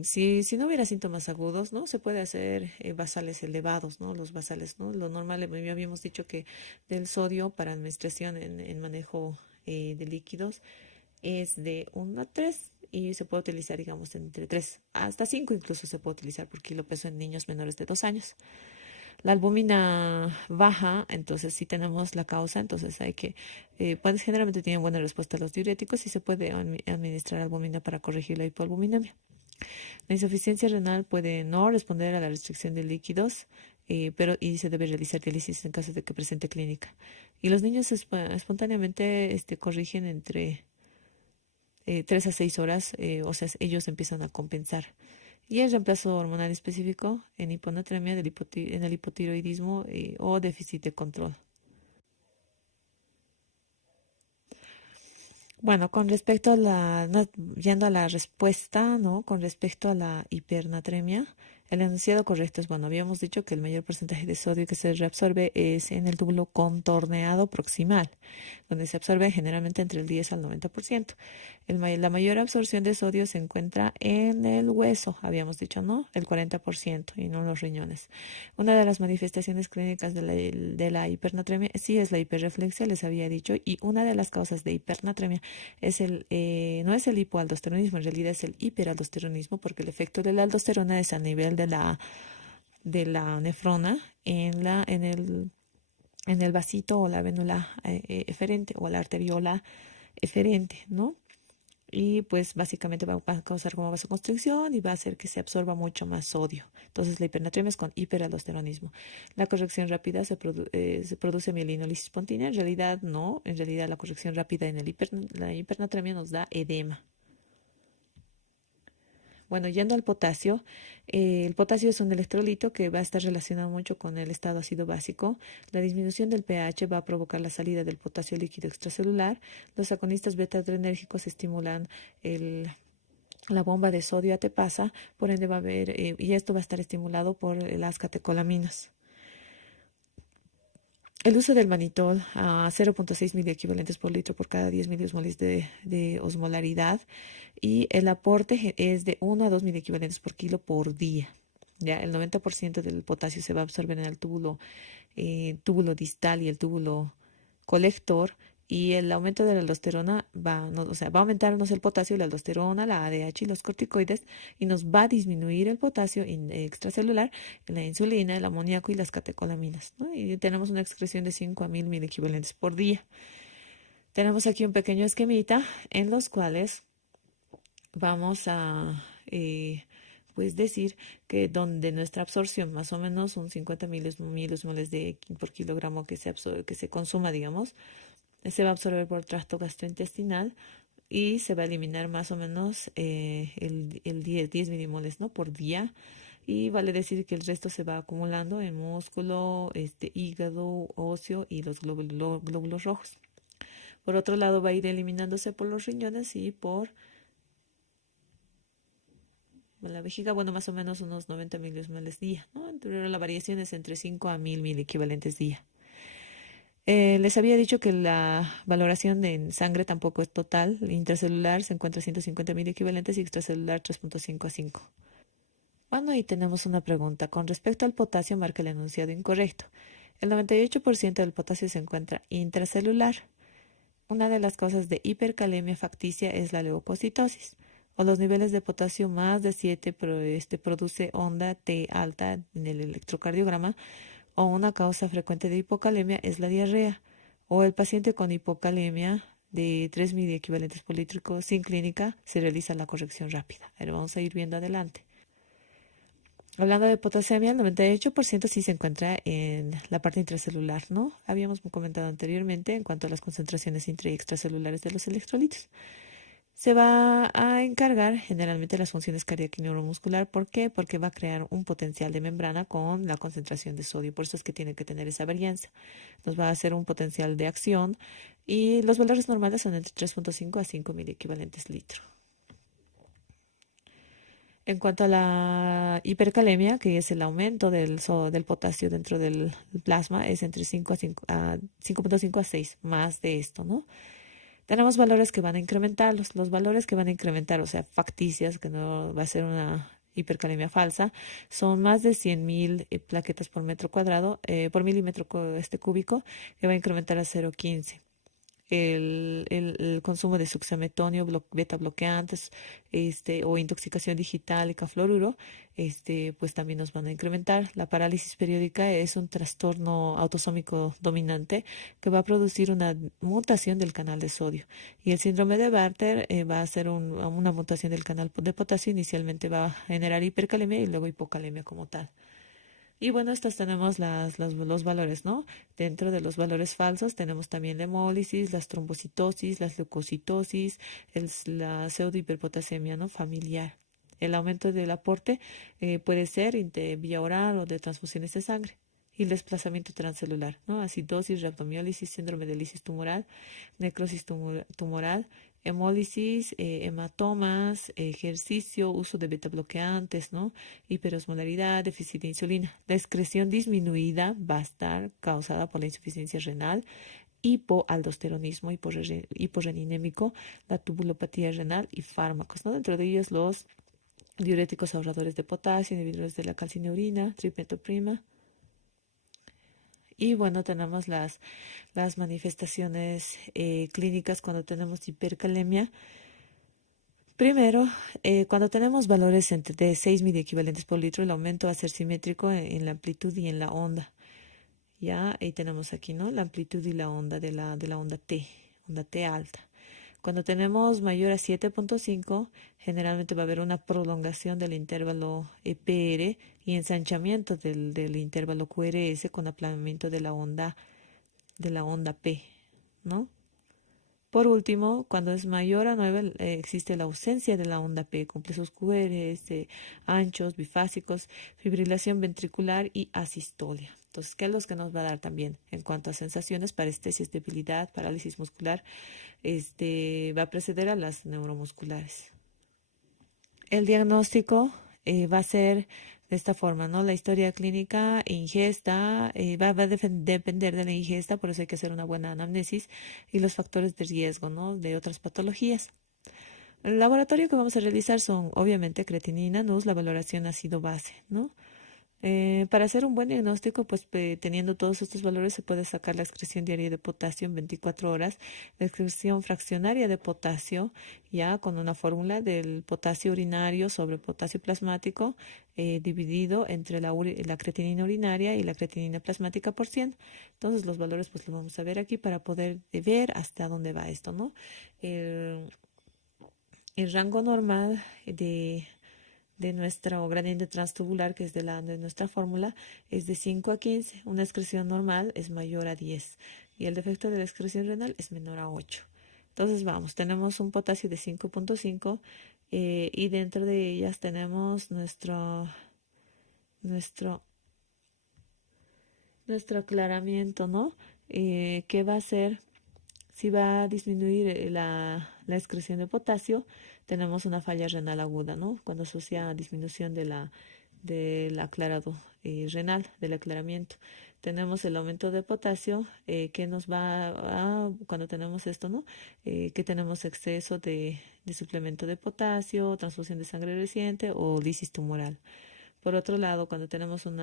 Si no hubiera síntomas agudos, ¿no? Se puede hacer basales elevados, ¿no? Los basales, ¿no? Lo normal, ya habíamos dicho que del sodio para administración en manejo de líquidos es de 1 a 3 y se puede utilizar, digamos, entre 3 hasta 5 incluso se puede utilizar por kilo peso en niños menores de 2 años. La albúmina baja, entonces si tenemos la causa, entonces hay que, pues generalmente tienen buena respuesta a los diuréticos y se puede administrar albúmina para corregir la hipoalbuminemia. La insuficiencia renal puede no responder a la restricción de líquidos, y se debe realizar diálisis en caso de que presente clínica. Y los niños espontáneamente corrigen entre 3 a 6 horas, o sea, ellos empiezan a compensar. Y el reemplazo hormonal específico en hiponatremia en el hipotiroidismo o déficit de control. Bueno, con respecto a yendo a la respuesta, ¿no? Con respecto a la hipernatremia, el enunciado correcto es, bueno, habíamos dicho que el mayor porcentaje de sodio que se reabsorbe es en el túbulo contorneado proximal. donde se absorbe generalmente entre el 10 al 90%. La mayor absorción de sodio se encuentra en el hueso, habíamos dicho, ¿no? El 40% y no en los riñones. Una de las manifestaciones clínicas de la hipernatremia sí es la hiperreflexia, les había dicho, y una de las causas de hipernatremia no es el hipoaldosteronismo, en realidad es el hiperaldosteronismo, porque el efecto de la aldosterona es a nivel de la nefrona en el vasito o la vénula eferente o la arteriola eferente, ¿no? Y pues básicamente va a causar como vasoconstricción y va a hacer que se absorba mucho más sodio. Entonces la hipernatremia es con hiperaldosteronismo. La corrección rápida se produce mielinolisis espontánea. En realidad no, en realidad la corrección rápida en la hipernatremia nos da edema. Bueno, yendo al potasio, el potasio es un electrolito que va a estar relacionado mucho con el estado ácido básico. La disminución del pH va a provocar la salida del potasio líquido extracelular. Los agonistas beta-adrenérgicos estimulan la bomba de sodio ATPasa, por ende va a haber, y esto va a estar estimulado por las catecolaminas. El uso del mannitol a 0.6 miliequivalentes por litro por cada 10 miliosmoles de osmolaridad, y el aporte es de 1 a 2 miliequivalentes por kilo por día. Ya el 90% del potasio se va a absorber en el túbulo distal y el túbulo colector, y el aumento de la aldosterona va a aumentarnos el potasio, la aldosterona, la ADH y los corticoides, y nos va a disminuir el potasio extracelular, la insulina, el amoníaco y las catecolaminas, ¿no? Y tenemos una excreción de 5 a 1000 miliequivalentes por día. Tenemos aquí un pequeño esquemita en los cuales vamos a pues decir que donde nuestra absorción, más o menos un 50 milimoles por kilogramo que se consuma, digamos, se va a absorber por tracto gastrointestinal y se va a eliminar más o menos el 10 milimoles, ¿no? Por día. Y vale decir que el resto se va acumulando en músculo, hígado, óseo y los glóbulos rojos. Por otro lado, va a ir eliminándose por los riñones y por la vejiga, bueno, más o menos unos 90 milimoles día, ¿no? Pero la variación es entre 5 a 1000 equivalentes día. Les había dicho que la valoración en sangre tampoco es total. Intracelular se encuentra 150.000 equivalentes y extracelular 3.5 a 5. Bueno, ahí tenemos una pregunta. Con respecto al potasio, marca el enunciado incorrecto. El 98% del potasio se encuentra intracelular. Una de las causas de hipercalemia facticia es la leucocitosis, o los niveles de potasio más de 7 produce onda T alta en el electrocardiograma, o una causa frecuente de hipocalemia es la diarrea, o el paciente con hipocalemia de 3.000 equivalentes por litro sin clínica se realiza la corrección rápida. Pero vamos a ir viendo adelante. Hablando de potasemia, el 98% sí se encuentra en la parte intracelular, ¿no? Habíamos comentado anteriormente en cuanto a las concentraciones intra y extracelulares de los electrolitos. Se va a encargar generalmente de las funciones cardíaca y neuromuscular. ¿Por qué? Porque va a crear un potencial de membrana con la concentración de sodio. Por eso es que tiene que tener esa varianza. Nos va a hacer un potencial de acción y los valores normales son entre 3.5 a 5.000 equivalentes litro. En cuanto a la hipercalemia, que es el aumento del potasio dentro del plasma, es entre 5.5 a 6, más de esto, ¿no? Tenemos valores que van a incrementar, los valores que van a incrementar, o sea, facticias, que no va a ser una hipercalemia falsa, son más de 100.000 plaquetas por metro cuadrado, por milímetro cúbico, que va a incrementar a 0.15. El consumo de succemetonio, beta bloqueantes, o intoxicación digital y cafluoruro, pues también nos van a incrementar. La parálisis periódica es un trastorno autosómico dominante que va a producir una mutación del canal de sodio. Y el síndrome de Bartter va a ser una mutación del canal de potasio. Inicialmente va a generar hipercalemia y luego hipocalemia como tal. Y bueno, estos tenemos los valores, ¿no? Dentro de los valores falsos tenemos también la hemólisis, las trombocitosis, las leucocitosis, la pseudohiperpotasemia, ¿no? Familiar. El aumento del aporte puede ser de vía oral o de transfusiones de sangre. Y el desplazamiento transcelular, ¿no? Acidosis, rhabdomiólisis, síndrome de lisis tumoral, necrosis tumoral, hemólisis, hematomas, ejercicio, uso de beta bloqueantes, ¿no? Hiperosmolaridad, déficit de insulina. La excreción disminuida va a estar causada por la insuficiencia renal hipoaldosteronismo, hiporreninémico, la tubulopatía renal y fármacos, ¿no? Dentro de ellos los diuréticos ahorradores de potasio, inhibidores de la calcineurina, trimetoprima. Y bueno, tenemos las manifestaciones clínicas cuando tenemos hipercalemia. Primero, cuando tenemos valores de 6 miliequivalentes por litro, el aumento va a ser simétrico en la amplitud y en la onda. Ya, ahí tenemos aquí, ¿no? La amplitud y la onda de la onda T alta. Cuando tenemos mayor a 7.5, generalmente va a haber una prolongación del intervalo EPR y ensanchamiento del intervalo QRS con aplanamiento de la onda P, ¿no? Por último, cuando es mayor a 9, existe la ausencia de la onda P, complejos QRS, anchos, bifásicos, fibrilación ventricular y asistolia. Entonces, ¿qué es lo que nos va a dar también en cuanto a sensaciones? Parestesis, debilidad, parálisis muscular, va a preceder a las neuromusculares. El diagnóstico va a ser de esta forma, ¿no? La historia clínica, ingesta, va a depender de la ingesta, por eso hay que hacer una buena anamnesis y los factores de riesgo, ¿no? De otras patologías. El laboratorio que vamos a realizar son, obviamente, creatinina, NUS, la valoración ácido-base, ¿no? Para hacer un buen diagnóstico, pues teniendo todos estos valores se puede sacar la excreción diaria de potasio en 24 horas, la excreción fraccionaria de potasio, ya con una fórmula del potasio urinario sobre potasio plasmático dividido entre la creatinina urinaria y la creatinina plasmática por 100. Entonces los valores pues los vamos a ver aquí para poder ver hasta dónde va esto, ¿no? El, el rango normal de nuestro gradiente transtubular, que es de nuestra fórmula, es de 5 a 15. Una excreción normal es mayor a 10 y el defecto de la excreción renal es menor a 8. Entonces vamos, tenemos un potasio de 5.5 y dentro de ellas tenemos nuestro, nuestro aclaramiento, ¿no? ¿Qué va a ser? Si va a disminuir la excreción de potasio, tenemos una falla renal aguda, ¿no? Cuando asocia a disminución del aclarado renal, del aclaramiento. Tenemos el aumento de potasio que nos va cuando tenemos esto, ¿no? Que tenemos exceso de suplemento de potasio, transfusión de sangre reciente o lisis tumoral. Por otro lado, cuando tenemos un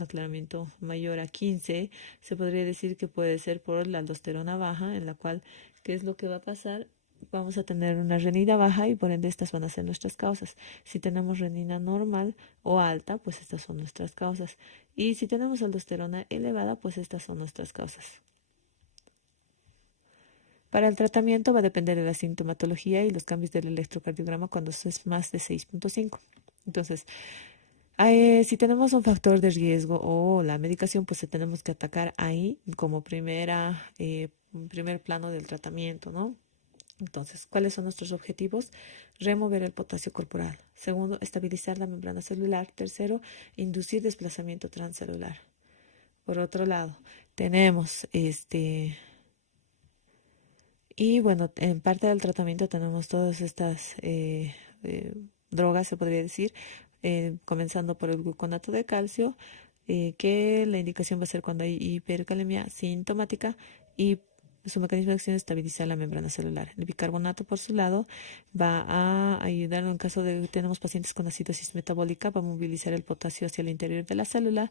aclaramiento mayor a 15, se podría decir que puede ser por la aldosterona baja, en la cual, ¿qué es lo que va a pasar? Vamos a tener una renina baja y por ende estas van a ser nuestras causas. Si tenemos renina normal o alta, pues estas son nuestras causas. Y si tenemos aldosterona elevada, pues estas son nuestras causas. Para el tratamiento va a depender de la sintomatología y los cambios del electrocardiograma cuando es más de 6.5. Entonces, si tenemos un factor de riesgo o la medicación, pues tenemos que atacar ahí como primer plano del tratamiento, ¿no? Entonces, ¿cuáles son nuestros objetivos? Remover el potasio corporal. Segundo, estabilizar la membrana celular. Tercero, inducir desplazamiento transcelular. Por otro lado, tenemos y bueno, en parte del tratamiento tenemos todas estas drogas, se podría decir, comenzando por el gluconato de calcio, que la indicación va a ser cuando hay hipercalemia sintomática y su mecanismo de acción es estabilizar la membrana celular. El bicarbonato, por su lado, va a ayudar en caso de que tenemos pacientes con acidosis metabólica, va a movilizar el potasio hacia el interior de la célula.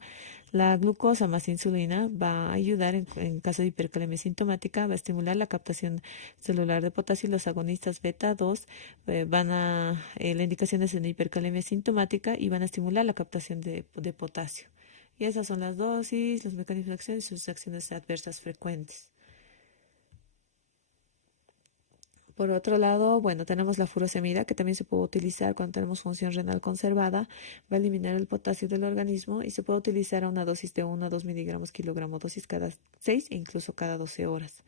La glucosa más insulina va a ayudar en caso de hipercalemia sintomática, va a estimular la captación celular de potasio y los agonistas beta 2 la indicación es en hipercalemia sintomática y van a estimular la captación de potasio. Y esas son las dosis, los mecanismos de acción y sus acciones adversas frecuentes. Por otro lado, bueno, tenemos la furosemida que también se puede utilizar cuando tenemos función renal conservada, va a eliminar el potasio del organismo y se puede utilizar a una dosis de 1 a 2 miligramos kilogramo dosis cada 6 e incluso cada 12 horas.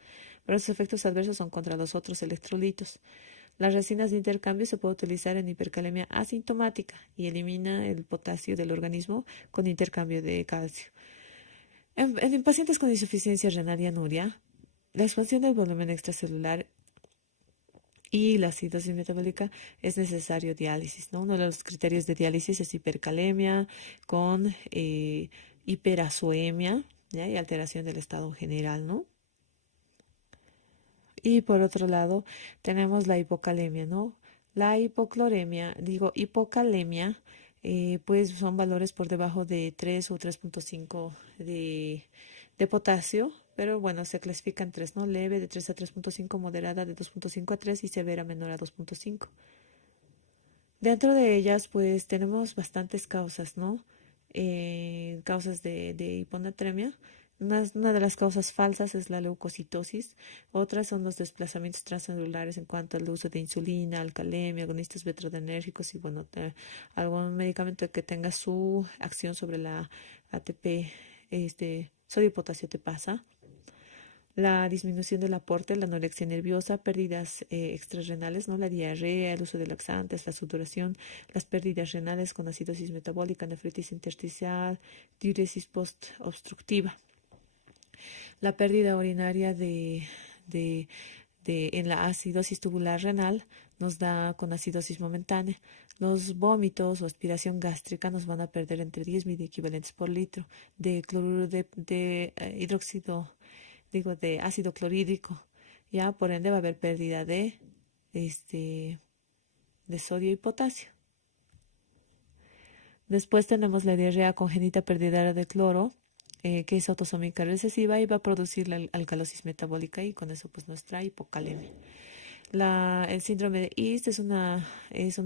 Pero sus efectos adversos son contra los otros electrolitos. Las resinas de intercambio se puede utilizar en hipercalemia asintomática y elimina el potasio del organismo con intercambio de calcio. En pacientes con insuficiencia renal y anuria, la expansión del volumen extracelular y la acidosis metabólica es necesario diálisis, ¿no? Uno de los criterios de diálisis es hipercalemia con hiperazoemia, ¿ya? Y alteración del estado general, ¿no? Y por otro lado, tenemos la hipocalemia, ¿no? La hipocalemia, pues son valores por debajo de 3 o 3,5 de potasio, pero bueno, se clasifican tres, ¿no? Leve de 3 a 3,5, moderada de 2,5 a 3 y severa menor a 2,5. Dentro de ellas, pues tenemos bastantes causas, ¿no? Causas de hiponatremia. Una de las causas falsas es la leucocitosis. Otras son los desplazamientos transcelulares en cuanto al uso de insulina, alcalemia, agonistas betadrenérgicos y, bueno, algún medicamento que tenga su acción sobre la ATP, sodio y potasio te pasa. La disminución del aporte, la anorexia nerviosa, pérdidas extrarrenales, ¿no? La diarrea, el uso de laxantes, la sudoración, las pérdidas renales con acidosis metabólica, nefritis intersticial, diuresis postobstructiva. La pérdida urinaria de, en la acidosis tubular renal nos da con acidosis momentánea. Los vómitos o aspiración gástrica nos van a perder entre 10 miliequivalentes por litro de cloruro de hidróxido, digo, de ácido clorhídrico. Ya, por ende va a haber pérdida este, de sodio y potasio. Después tenemos la diarrea congénita perdidera de cloro, que es autosómica recesiva y va a producir la alcalosis metabólica y con eso pues nuestra hipocalemia. El síndrome de East es una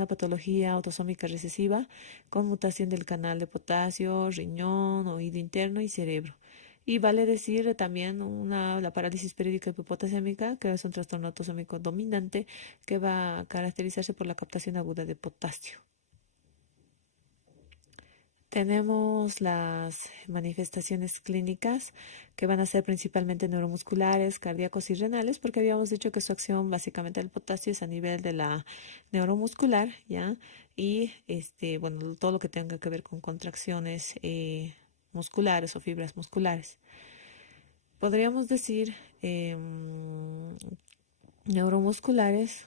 patología autosómica recesiva con mutación del canal de potasio, riñón, oído interno y cerebro. Y vale decir también la parálisis periódica hipopotasémica, que es un trastorno autosómico dominante que va a caracterizarse por la captación aguda de potasio. Tenemos las manifestaciones clínicas que van a ser principalmente neuromusculares, cardíacos y renales, porque habíamos dicho que su acción básicamente del potasio es a nivel de la neuromuscular, ¿ya? Y bueno, todo lo que tenga que ver con contracciones musculares o fibras musculares. Podríamos decir neuromusculares.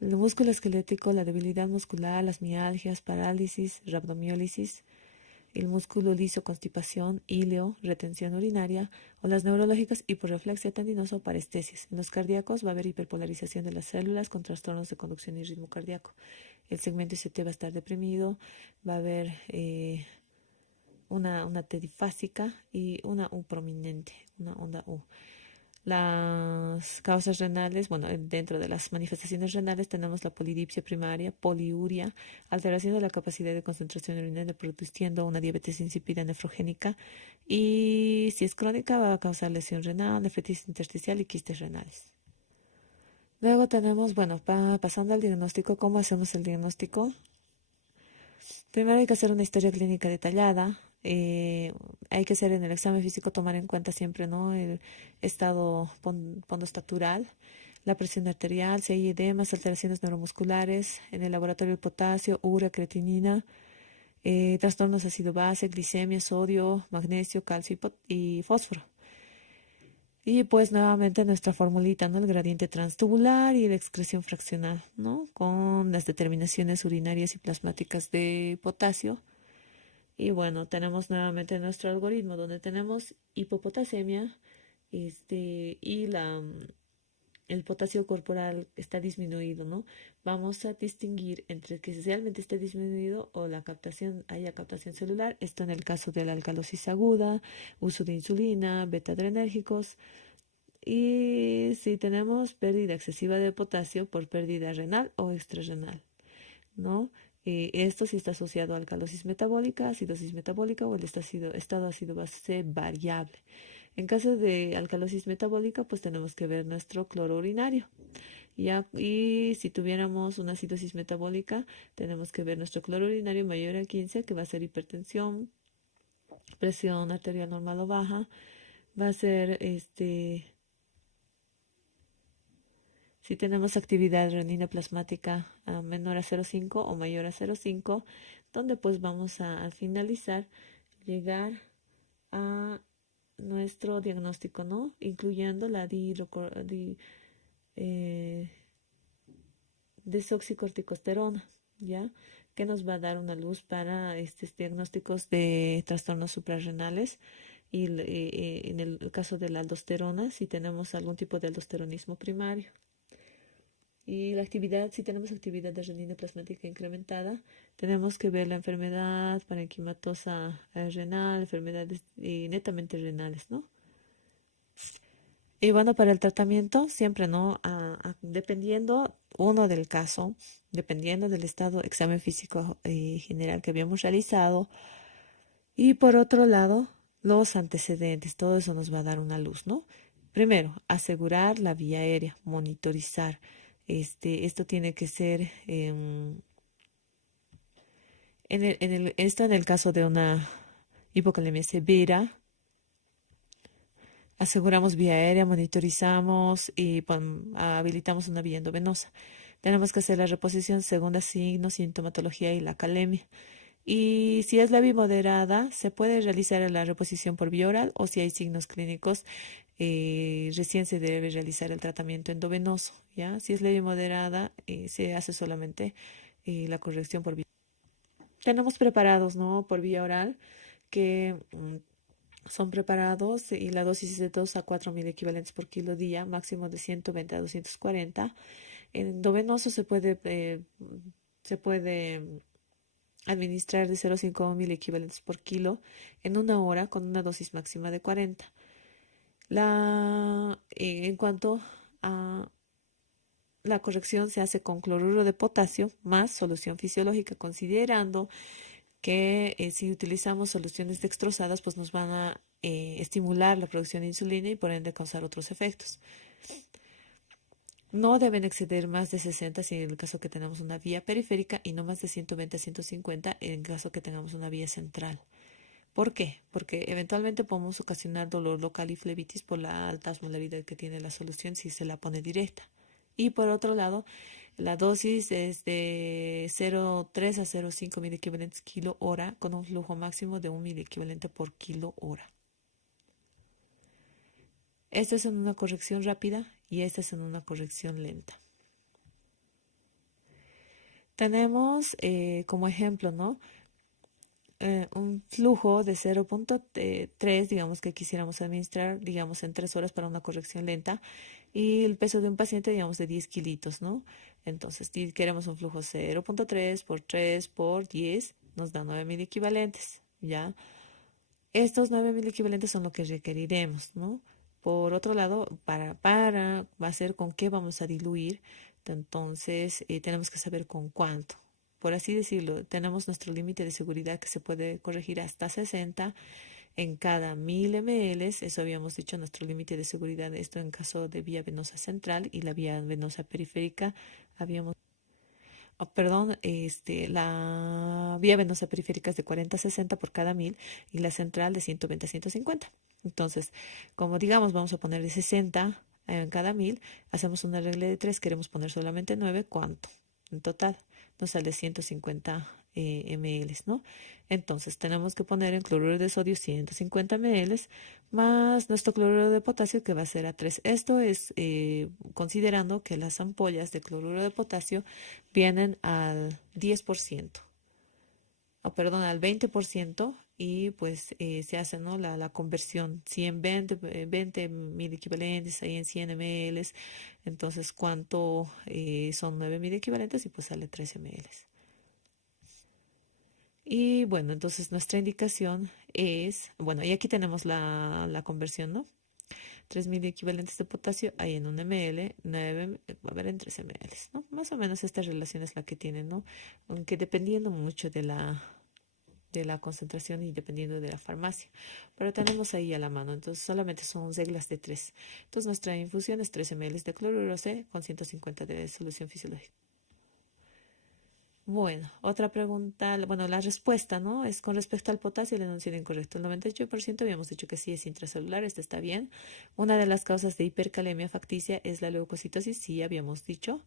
El músculo esquelético, la debilidad muscular, las mialgias, parálisis, rhabdomiólisis, el músculo liso, constipación, íleo, retención urinaria, o las neurológicas, hiporreflexia tendinosa o parestesias. En los cardíacos va a haber hiperpolarización de las células con trastornos de conducción y ritmo cardíaco. El segmento ICT va a estar deprimido, va a haber una T difásica y una U prominente, una onda U. Las causas renales, bueno, dentro de las manifestaciones renales tenemos la polidipsia primaria, poliuria, alteración de la capacidad de concentración urinaria produciendo una diabetes insípida nefrogénica y si es crónica va a causar lesión renal, nefritis intersticial y quistes renales. Luego tenemos, bueno, pasando al diagnóstico, ¿cómo hacemos el diagnóstico? Primero hay que hacer una historia clínica detallada. Hay que hacer en el examen físico tomar en cuenta siempre, ¿no? El estado pondoestatural, la presión arterial, si hay edemas, alteraciones neuromusculares, en el laboratorio el potasio, urea, creatinina, trastornos ácido-base, glicemia, sodio, magnesio, calcio y fósforo. Y pues nuevamente nuestra formulita, ¿no? El gradiente transtubular y la excreción fraccional, ¿no? Con las determinaciones urinarias y plasmáticas de potasio. Y bueno, tenemos nuevamente nuestro algoritmo donde tenemos hipopotasemia, y el potasio corporal está disminuido, ¿no? Vamos a distinguir entre que realmente esté disminuido o haya captación celular. Esto en el caso de la alcalosis aguda, uso de insulina, beta-adrenérgicos. Y si tenemos pérdida excesiva de potasio por pérdida renal o extrarrenal, ¿no? Esto sí está asociado a alcalosis metabólica, acidosis metabólica o el estado ácido base variable. En caso de alcalosis metabólica, pues tenemos que ver nuestro cloro urinario. Y si tuviéramos una acidosis metabólica, tenemos que ver nuestro cloro urinario mayor a 15, que va a ser hipertensión, presión arterial normal o baja, va a ser si tenemos actividad renina plasmática menor a 0,5 o mayor a 0,5, donde pues vamos a finalizar, llegar a nuestro diagnóstico, ¿no? Incluyendo la eh, desoxicorticosterona, ¿ya? Que nos va a dar una luz para estos diagnósticos de trastornos suprarrenales y en el caso de la aldosterona, si tenemos algún tipo de aldosteronismo primario. Y la actividad, si tenemos actividad de renina plasmática incrementada, tenemos que ver la enfermedad parenquimatosa renal, enfermedades netamente renales, ¿no? Y bueno, para el tratamiento, siempre, ¿no? Dependiendo, uno del caso, dependiendo del estado, examen físico general que habíamos realizado, y por otro lado, los antecedentes, todo eso nos va a dar una luz, ¿no? Primero, asegurar la vía aérea, monitorizar. Esto tiene que ser, esto en el caso de una hipocalemia severa, aseguramos vía aérea, monitorizamos y habilitamos una vía endovenosa. Tenemos que hacer la reposición según los signos, sintomatología y la calemia. Y si es la bimoderada, se puede realizar la reposición por vía oral o si hay signos clínicos, recién se debe realizar el tratamiento endovenoso, ¿ya? Si es leve moderada, se hace solamente la corrección por vía. Tenemos preparados, ¿no? Por vía oral que son preparados y la dosis es de 2 a 4.000 equivalentes por kilo día, máximo de 120 a 240. En endovenoso se puede administrar de 0,5 mil equivalentes por kilo en una hora con una dosis máxima de 40. En cuanto a la corrección se hace con cloruro de potasio más solución fisiológica, considerando que si utilizamos soluciones dextrosadas, pues nos van a estimular la producción de insulina y por ende causar otros efectos. No deben exceder más de 60 si en el caso que tenemos una vía periférica y no más de 120 a 150 en caso que tengamos una vía central. ¿Por qué? Porque eventualmente podemos ocasionar dolor local y flebitis por la alta osmolaridad que tiene la solución si se la pone directa. Y por otro lado, la dosis es de 0,3 a 0,5 mil equivalentes kilo hora con un flujo máximo de 1 mil equivalente por kilo hora. Esto es en una corrección rápida y esta es en una corrección lenta. Tenemos como ejemplo, ¿no? Un flujo de 0,3, digamos que quisiéramos administrar, digamos, en 3 horas para una corrección lenta, y el peso de un paciente, digamos, de 10 kilitos, ¿no? Entonces, si queremos un flujo 0,3 por 3 por 10, nos da 9.000 equivalentes, ¿ya? Estos 9.000 equivalentes son lo que requeriremos, ¿no? Por otro lado, va a ser con qué vamos a diluir, entonces tenemos que saber con cuánto. Por así decirlo, tenemos nuestro límite de seguridad que se puede corregir hasta 60 en cada 1.000 ml. Eso habíamos dicho, nuestro límite de seguridad, esto en caso de vía venosa central y la vía venosa periférica, habíamos perdón, la vía venosa periférica es de 40 a 60 por cada 1.000 y la central de 120 a 150. Entonces, como digamos, vamos a poner de 60 en cada 1.000, hacemos una regla de 3, queremos poner solamente 9, ¿cuánto? En total, nos sale 150 ml, ¿no? Entonces, tenemos que poner en cloruro de sodio 150 ml más nuestro cloruro de potasio que va a ser a 3. Esto es considerando que las ampollas de cloruro de potasio vienen al 10%, o perdón, al 20% y pues se hace, ¿no? la conversión 100, 20.000 equivalentes, ahí en 100 ml, entonces ¿cuánto son 9.000 equivalentes? Y pues sale 13 ml. Y bueno, entonces nuestra indicación es, bueno, y aquí tenemos la conversión, ¿no? 3.000 equivalentes de potasio hay en 1 ml, 9 va a haber en 3 ml, ¿no? Más o menos esta relación es la que tienen, ¿no? Aunque dependiendo mucho de la concentración y dependiendo de la farmacia. Pero tenemos ahí a la mano, entonces solamente son reglas de 3. Entonces nuestra infusión es 3 ml de cloruro C con 150 de solución fisiológica. Bueno, otra pregunta, bueno, la respuesta, ¿no? Es con respecto al potasio, el enunciado incorrecto. El 98% habíamos dicho que sí es intracelular, esto está bien. Una de las causas de hipercalemia facticia es la leucocitosis, sí habíamos dicho.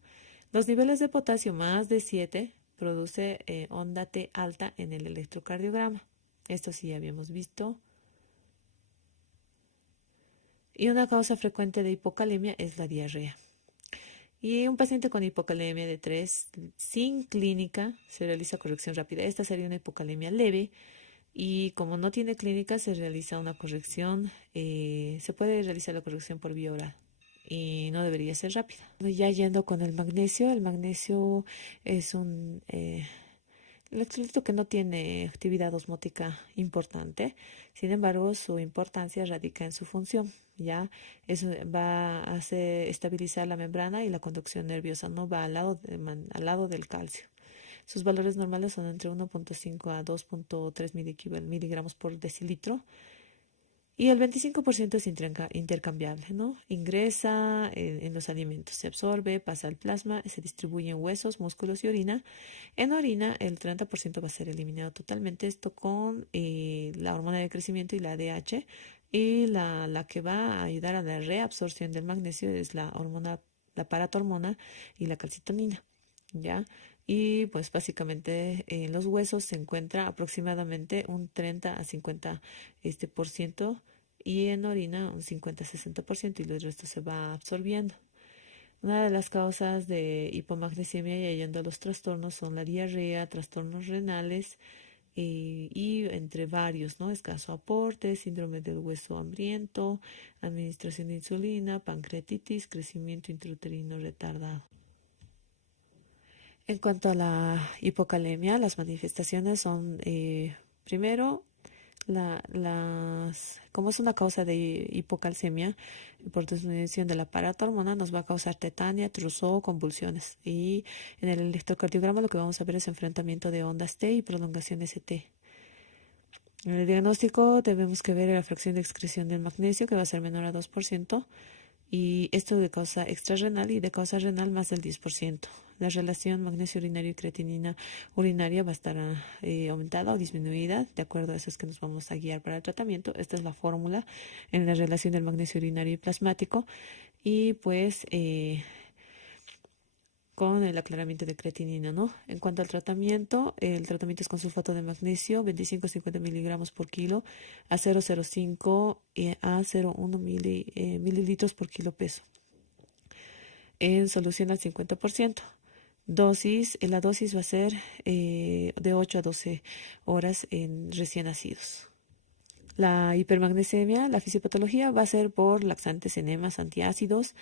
Los niveles de potasio más de 7 produce onda T alta en el electrocardiograma. Esto sí habíamos visto. Y una causa frecuente de hipocalemia es la diarrea. Y un paciente con hipocalemia de 3 sin clínica se realiza corrección rápida. Esta sería una hipocalemia leve y como no tiene clínica, se realiza una corrección, se puede realizar la corrección por vía oral y no debería ser rápida. Ya yendo con el magnesio es un electrolito que no tiene actividad osmótica importante, sin embargo, su importancia radica en su función. Ya eso va a hacer estabilizar la membrana y la conducción nerviosa, no va al lado del calcio. Sus valores normales son entre 1.5 a 2.3 miligramos por decilitro y el 25% es intercambiable, ¿no? Ingresa en los alimentos, se absorbe, pasa al plasma, se distribuye en huesos, músculos y orina. En orina, el 30% va a ser eliminado totalmente, esto con la hormona de crecimiento y la ADH. Y la que va a ayudar a la reabsorción del magnesio es la hormona, la paratormona y la calcitonina, ¿ya? Y pues básicamente en los huesos se encuentra aproximadamente un 30 a 50 por ciento y en orina un 50 a 60% y el resto se va absorbiendo. Una de las causas de hipomagnesemia y yendo a los trastornos son la diarrea, trastornos renales y entre varios, ¿no? Escaso aporte, síndrome del hueso hambriento, administración de insulina, pancreatitis, crecimiento intrauterino retardado. En cuanto a la hipocalemia, las manifestaciones son, primero, como es una causa de hipocalcemia, por disminución de la paratormona, nos va a causar tetania, trousseau, convulsiones. Y en el electrocardiograma lo que vamos a ver es enfrentamiento de ondas T y prolongación ST. En el diagnóstico debemos que ver la fracción de excreción del magnesio, que va a ser menor a 2%, y esto de causa extrarrenal y de causa renal más del 10%. La relación magnesio urinario y creatinina urinaria va a estar aumentada o disminuida, de acuerdo a eso es que nos vamos a guiar para el tratamiento. Esta es la fórmula en la relación del magnesio urinario y plasmático y pues con el aclaramiento de creatinina, ¿no? En cuanto al tratamiento, el tratamiento es con sulfato de magnesio, 25-50 miligramos por kilo, a 0,05 a 0,1 mililitros por kilo peso, en solución al 50%. La dosis va a ser de 8 a 12 horas en recién nacidos. La hipermagnesemia, la fisiopatología va a ser por laxantes, enemas, antiácidos,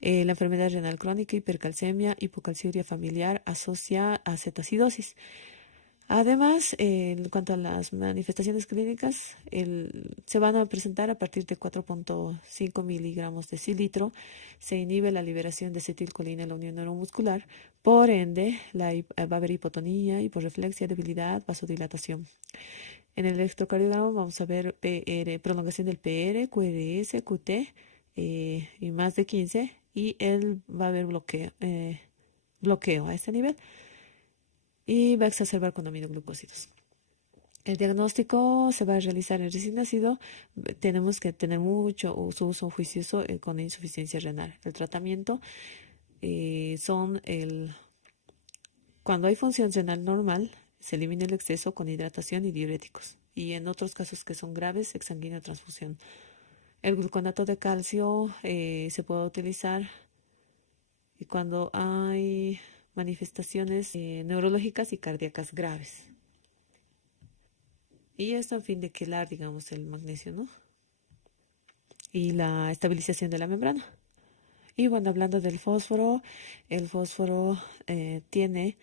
la enfermedad renal crónica, hipercalcemia, hipocalciuria familiar asocia a cetoacidosis. Además, en cuanto a las manifestaciones clínicas, se van a presentar a partir de 4.5 miligramos de cilitro. Se inhibe la liberación de acetilcolina en la unión neuromuscular. Por ende, va a haber hipotonía, hiporreflexia, debilidad, vasodilatación. En el electrocardiograma vamos a ver prolongación del PR, QRS, QT y más de 15. Y él va a haber bloqueo a este nivel y va a exacerbar con aminoglucósidos. El diagnóstico se va a realizar en recién nacido. Tenemos que tener mucho uso juicioso con insuficiencia renal. El tratamiento cuando hay función renal normal, se elimina el exceso con hidratación y diuréticos. Y en otros casos que son graves, exsanguínea transfusión. El gluconato de calcio se puede utilizar y cuando hay manifestaciones neurológicas y cardíacas graves. Y esto a fin de quelar, digamos, el magnesio, ¿no? Y la estabilización de la membrana. Y bueno, hablando del fósforo, el fósforo tiene,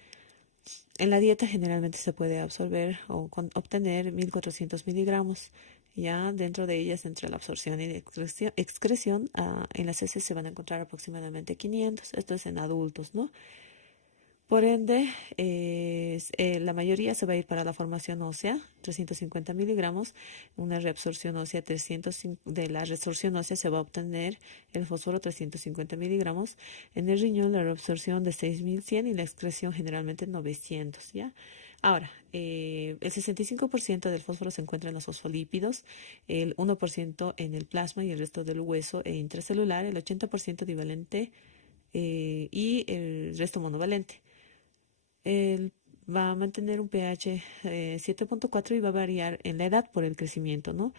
en la dieta generalmente se puede absorber o obtener 1400 miligramos. Ya dentro de ellas, entre la absorción y la excreción, en las heces se van a encontrar aproximadamente 500. Esto es en adultos, ¿no? Por ende, la mayoría se va a ir para la formación ósea, 350 miligramos, una reabsorción ósea, de la resorción ósea se va a obtener el fósforo 350 miligramos, en el riñón la reabsorción de 6100 y la excreción generalmente 900, ¿ya? Ahora, el 65% del fósforo se encuentra en los fosfolípidos, el 1% en el plasma y el resto del hueso e intracelular, el 80% divalente y el resto monovalente. Él va a mantener un pH 7.4 y va a variar en la edad por el crecimiento, ¿no?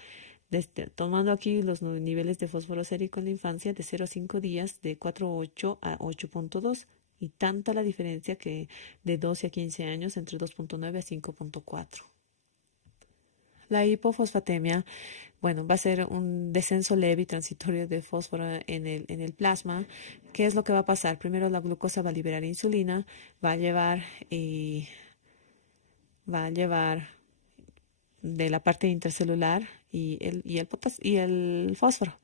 Tomando aquí los niveles de fósforo sérico en la infancia de 0 a 5 días, de 4.8 a 8.2, y tanta la diferencia que de 12 a 15 años entre 2.9 a 5.4. La hipofosfatemia, bueno, va a ser un descenso leve y transitorio de fósforo en el plasma. ¿Qué es lo que va a pasar? Primero la glucosa va a liberar insulina, va a llevar, eh, va a llevar de la parte intracelular y el fósforo.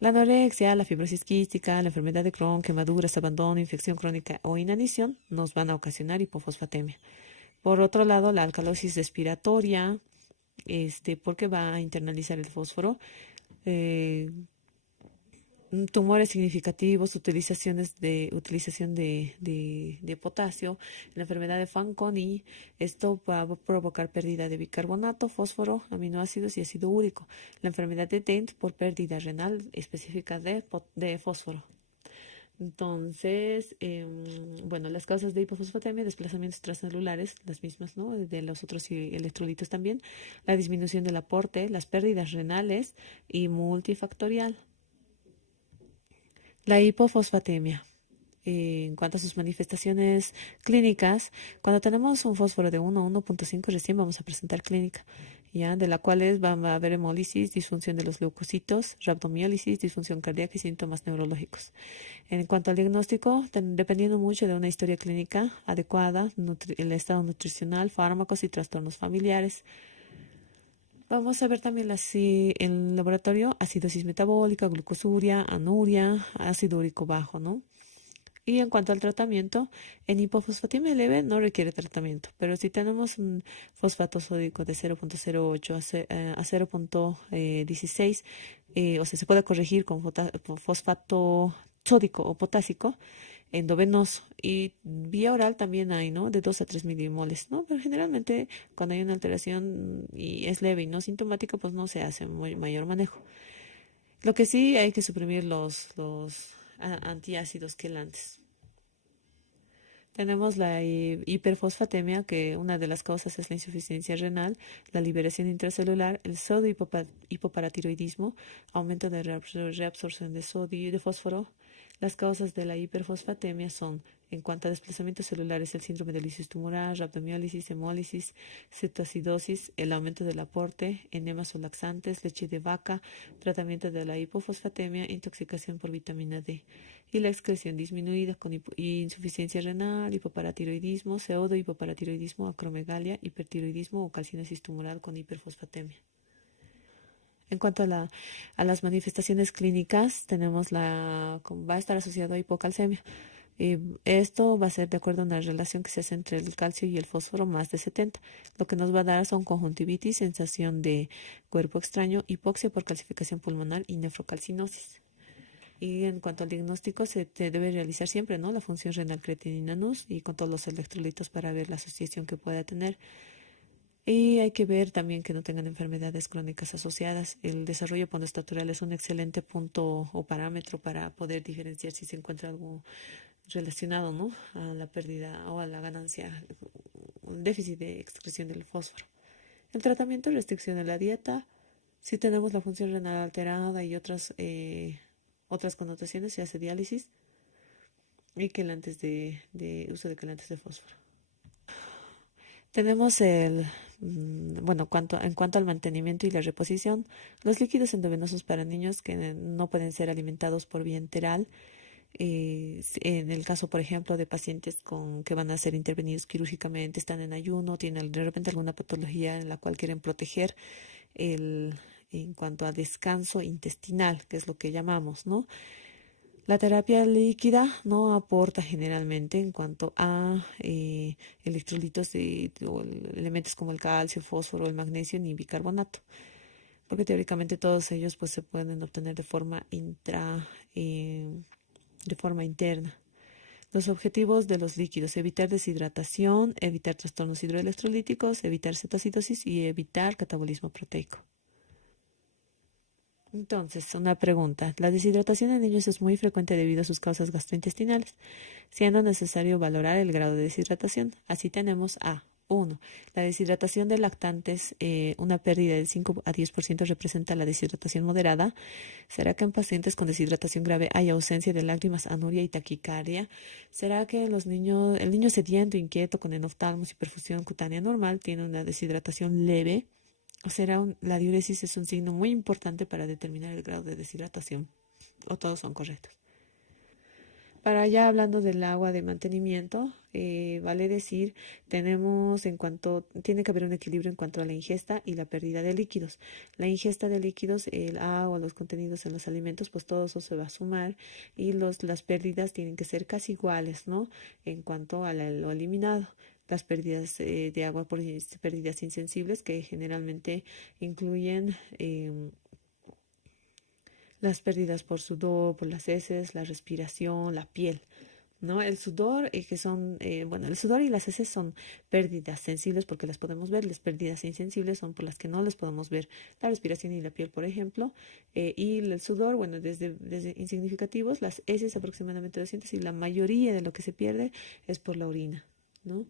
La anorexia, la fibrosis quística, la enfermedad de Crohn, quemaduras, abandono, infección crónica o inanición nos van a ocasionar hipofosfatemia. Por otro lado, la alcalosis respiratoria, porque va a internalizar el fósforo. eh, Tumores significativos, utilización de potasio, la enfermedad de Fanconi, esto va a provocar pérdida de bicarbonato, fósforo, aminoácidos y ácido úrico. La enfermedad de Dent por pérdida renal específica de fósforo. Entonces, bueno, las causas de hipofosfatemia, desplazamientos transcelulares, las mismas, ¿no? De los otros electrolitos también, la disminución del aporte, las pérdidas renales y multifactorial. La hipofosfatemia. En cuanto a sus manifestaciones clínicas, cuando tenemos un fósforo de 1 a 1.5 recién vamos a presentar clínica, ¿ya? De la cual va a haber hemólisis, disfunción de los leucocitos, rhabdomiólisis, disfunción cardíaca y síntomas neurológicos. En cuanto al diagnóstico, dependiendo mucho de una historia clínica adecuada, el estado nutricional, fármacos y trastornos familiares. Vamos a ver también en el laboratorio acidosis metabólica, glucosuria, anuria, ácido úrico bajo, ¿no? Y en cuanto al tratamiento, en hipofosfatemia leve no requiere tratamiento, pero si tenemos un fosfato sódico de 0.08 a 0.16, o sea, se puede corregir con fosfato sódico o potásico endovenoso y vía oral también hay, ¿no? De 2 a 3 milimoles, ¿no? Pero generalmente cuando hay una alteración y es leve y no sintomática, pues no se hace mayor manejo. Lo que sí hay que suprimir los antiácidos quelantes. Tenemos la hiperfosfatemia, que una de las causas es la insuficiencia renal, la liberación intracelular, el sodio hipoparatiroidismo, aumento de reabsorción de sodio y de fósforo. Las causas de la hiperfosfatemia son, en cuanto a desplazamientos celulares, el síndrome de lisis tumoral, rhabdomiólisis, hemólisis, cetoacidosis, el aumento del aporte, enemas o laxantes, leche de vaca, tratamiento de la hipofosfatemia, intoxicación por vitamina D y la excreción disminuida con insuficiencia renal, hipoparatiroidismo, pseudo-hipoparatiroidismo, acromegalia, hipertiroidismo o calcinosis tumoral con hiperfosfatemia. En cuanto a las manifestaciones clínicas, va a estar asociado a hipocalcemia. Esto va a ser de acuerdo a una relación que se hace entre el calcio y el fósforo más de 70. Lo que nos va a dar son conjuntivitis, sensación de cuerpo extraño, hipoxia por calcificación pulmonar y nefrocalcinosis. Y en cuanto al diagnóstico, te debe realizar siempre, ¿no? La función renal creatinina NUS y con todos los electrolitos para ver la asociación que pueda tener. Y hay que ver también que no tengan enfermedades crónicas asociadas. El desarrollo postnatural es un excelente punto o parámetro para poder diferenciar si se encuentra algo relacionado, ¿no? A la pérdida o a la ganancia, un déficit de excreción del fósforo. El tratamiento, restricción de la dieta. Si tenemos la función renal alterada y otras connotaciones, se hace diálisis y quelantes de uso de quelantes de fósforo. Tenemos en cuanto al mantenimiento y la reposición, los líquidos endovenosos para niños que no pueden ser alimentados por vía enteral. En el caso, por ejemplo, de pacientes que van a ser intervenidos quirúrgicamente, están en ayuno, tienen de repente alguna patología en la cual quieren proteger en cuanto a descanso intestinal, que es lo que llamamos, ¿no? La terapia líquida no aporta generalmente en cuanto a electrolitos o elementos como el calcio, fósforo, el magnesio ni bicarbonato, porque teóricamente todos ellos pues se pueden obtener de forma interna. Los objetivos de los líquidos: evitar deshidratación, evitar trastornos hidroelectrolíticos, evitar cetoacidosis y evitar catabolismo proteico. Entonces, una pregunta. La deshidratación en niños es muy frecuente debido a sus causas gastrointestinales, siendo necesario valorar el grado de deshidratación. Así tenemos a 1. La deshidratación de lactantes, una pérdida del 5 a 10% representa la deshidratación moderada. ¿Será que en pacientes con deshidratación grave hay ausencia de lágrimas, anuria y taquicardia? ¿Será que el niño sediento, inquieto, con enoftalmos y perfusión cutánea normal tiene una deshidratación leve? La diuresis es un signo muy importante para determinar el grado de deshidratación, o todos son correctos. Para ya hablando del agua de mantenimiento, vale decir, tiene que haber un equilibrio en cuanto a la ingesta y la pérdida de líquidos. La ingesta de líquidos, el agua, los contenidos en los alimentos, pues todo eso se va a sumar y las pérdidas tienen que ser casi iguales, ¿no? En cuanto a lo eliminado. Las pérdidas de agua por pérdidas insensibles que generalmente incluyen las pérdidas por sudor, por las heces, la respiración, la piel, ¿no? El sudor, el sudor y las heces son pérdidas sensibles porque las podemos ver, las pérdidas insensibles son por las que no las podemos ver, la respiración y la piel, por ejemplo, y el sudor, bueno, desde insignificativos, las heces aproximadamente 200 y la mayoría de lo que se pierde es por la orina, ¿no?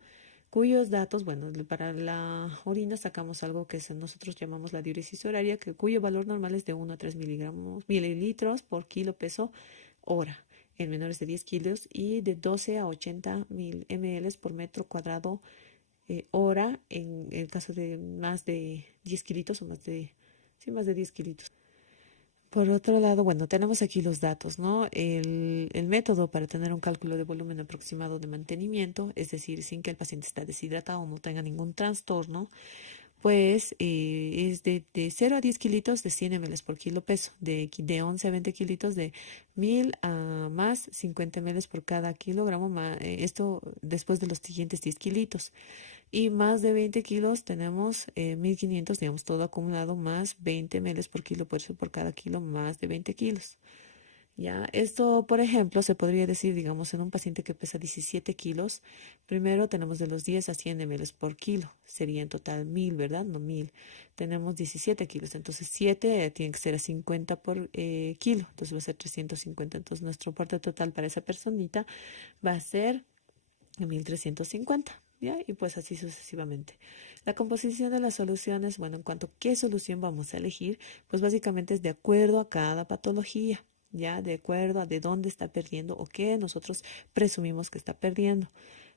Cuyos datos, bueno, para la orina sacamos algo que nosotros llamamos la diuresis horaria, cuyo valor normal es de 1 a 3 mililitros por kilo peso hora en menores de 10 kilos y de 12 a 80 mil ml por metro cuadrado hora en el caso de más de 10 kilitos o más de 10 kilitos. Por otro lado, bueno, tenemos aquí los datos, ¿no? El método para tener un cálculo de volumen aproximado de mantenimiento, es decir, sin que el paciente esté deshidratado o no tenga ningún trastorno, pues es de 0 a 10 kilitos de 100 ml por kilo peso, de 11 a 20 kilitos de 1000 a más 50 ml por cada kilogramo, esto después de los siguientes 10 kilitos. Y más de 20 kilos tenemos 1500, digamos, todo acumulado, más 20 ml por kilo por cada kilo, más de 20 kilos. Ya, esto, por ejemplo, se podría decir, digamos, en un paciente que pesa 17 kilos, primero tenemos de los 10 a 100 ml por kilo, sería en total 1000, ¿verdad? No 1000. Tenemos 17 kilos, entonces 7 tiene que ser a 50 por kilo, entonces va a ser 350. Entonces nuestro aporte total para esa personita va a ser 1350. ¿Ya? Y pues así sucesivamente. La composición de las soluciones, bueno, en cuanto a qué solución vamos a elegir, pues básicamente es de acuerdo a cada patología, ya de acuerdo a de dónde está perdiendo o qué nosotros presumimos que está perdiendo.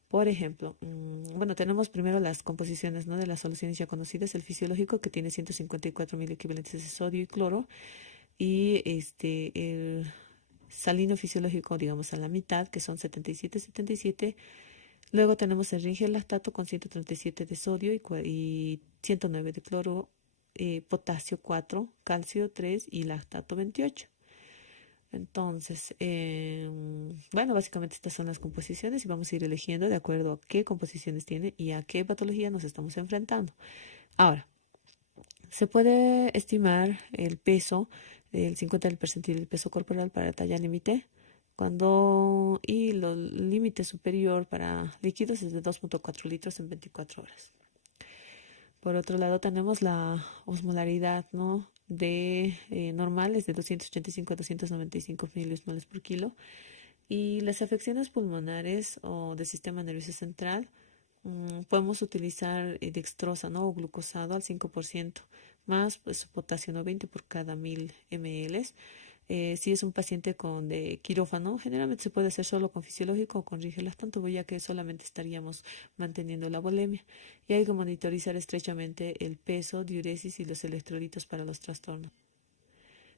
Por ejemplo, bueno, tenemos primero las composiciones, ¿no? De las soluciones ya conocidas, el fisiológico que tiene 154.000 equivalentes de sodio y cloro y el salino fisiológico, digamos, a la mitad, que son 77. Luego tenemos el ringel lactato con 137 de sodio y 109 de cloro, potasio 4, calcio 3 y lactato 28. Entonces, bueno, básicamente estas son las composiciones y vamos a ir eligiendo de acuerdo a qué composiciones tiene y a qué patología nos estamos enfrentando. Ahora, se puede estimar el peso, el 50 del percentil del peso corporal para talla límite, y el límite superior para líquidos es de 2.4 litros en 24 horas. Por otro lado, tenemos la osmolaridad, ¿no? Normal es de 285 a 295 miliosmoles por kilo. Y las afecciones pulmonares o del sistema nervioso central, podemos utilizar dextrosa, ¿no? O glucosado al 5%, más pues, potasio 90 por cada 1000 ml. Si es un paciente de quirófano, generalmente se puede hacer solo con fisiológico o con rigelactato, ya que solamente estaríamos manteniendo la volemia. Y hay que monitorizar estrechamente el peso, diuresis y los electrolitos para los trastornos.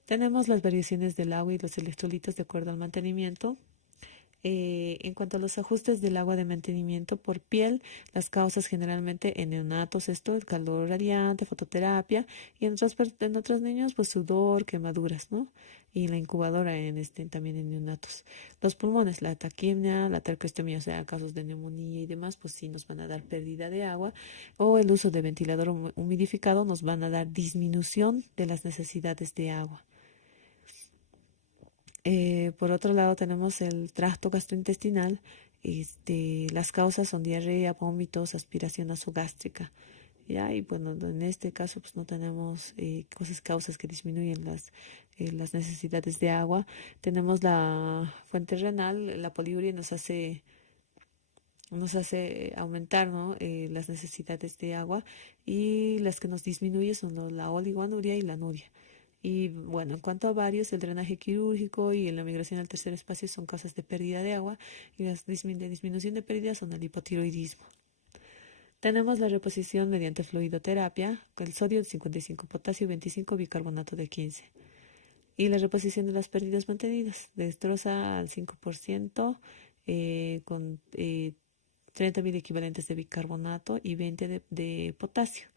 Tenemos las variaciones del agua y los electrolitos de acuerdo al mantenimiento. En cuanto a los ajustes del agua de mantenimiento por piel, las causas generalmente en neonatos, el calor radiante, fototerapia, y en otros niños, pues sudor, quemaduras, ¿no? Y la incubadora también en neonatos. Los pulmones, la taquimia, la traqueostomía, o sea, casos de neumonía y demás, pues sí nos van a dar pérdida de agua, o el uso de ventilador humidificado nos van a dar disminución de las necesidades de agua. Por otro lado, tenemos el tracto gastrointestinal. Las causas son diarrea, vómitos, aspiración nasogástrica. ¿Ya? Y bueno, en este caso pues no tenemos causas que disminuyen las necesidades de agua. Tenemos la fuente renal, la poliuria nos hace aumentar, ¿no? Las necesidades de agua, y las que nos disminuye son la oligoanuria y la anuria. Y bueno, en cuanto a varios, el drenaje quirúrgico y la migración al tercer espacio son causas de pérdida de agua, y las de disminución de pérdida son el hipotiroidismo. Tenemos la reposición mediante fluidoterapia, con el sodio de 55, potasio 25, bicarbonato de 15. Y la reposición de las pérdidas mantenidas, destroza al 5% con 30.000 equivalentes de bicarbonato y 20 de potasio.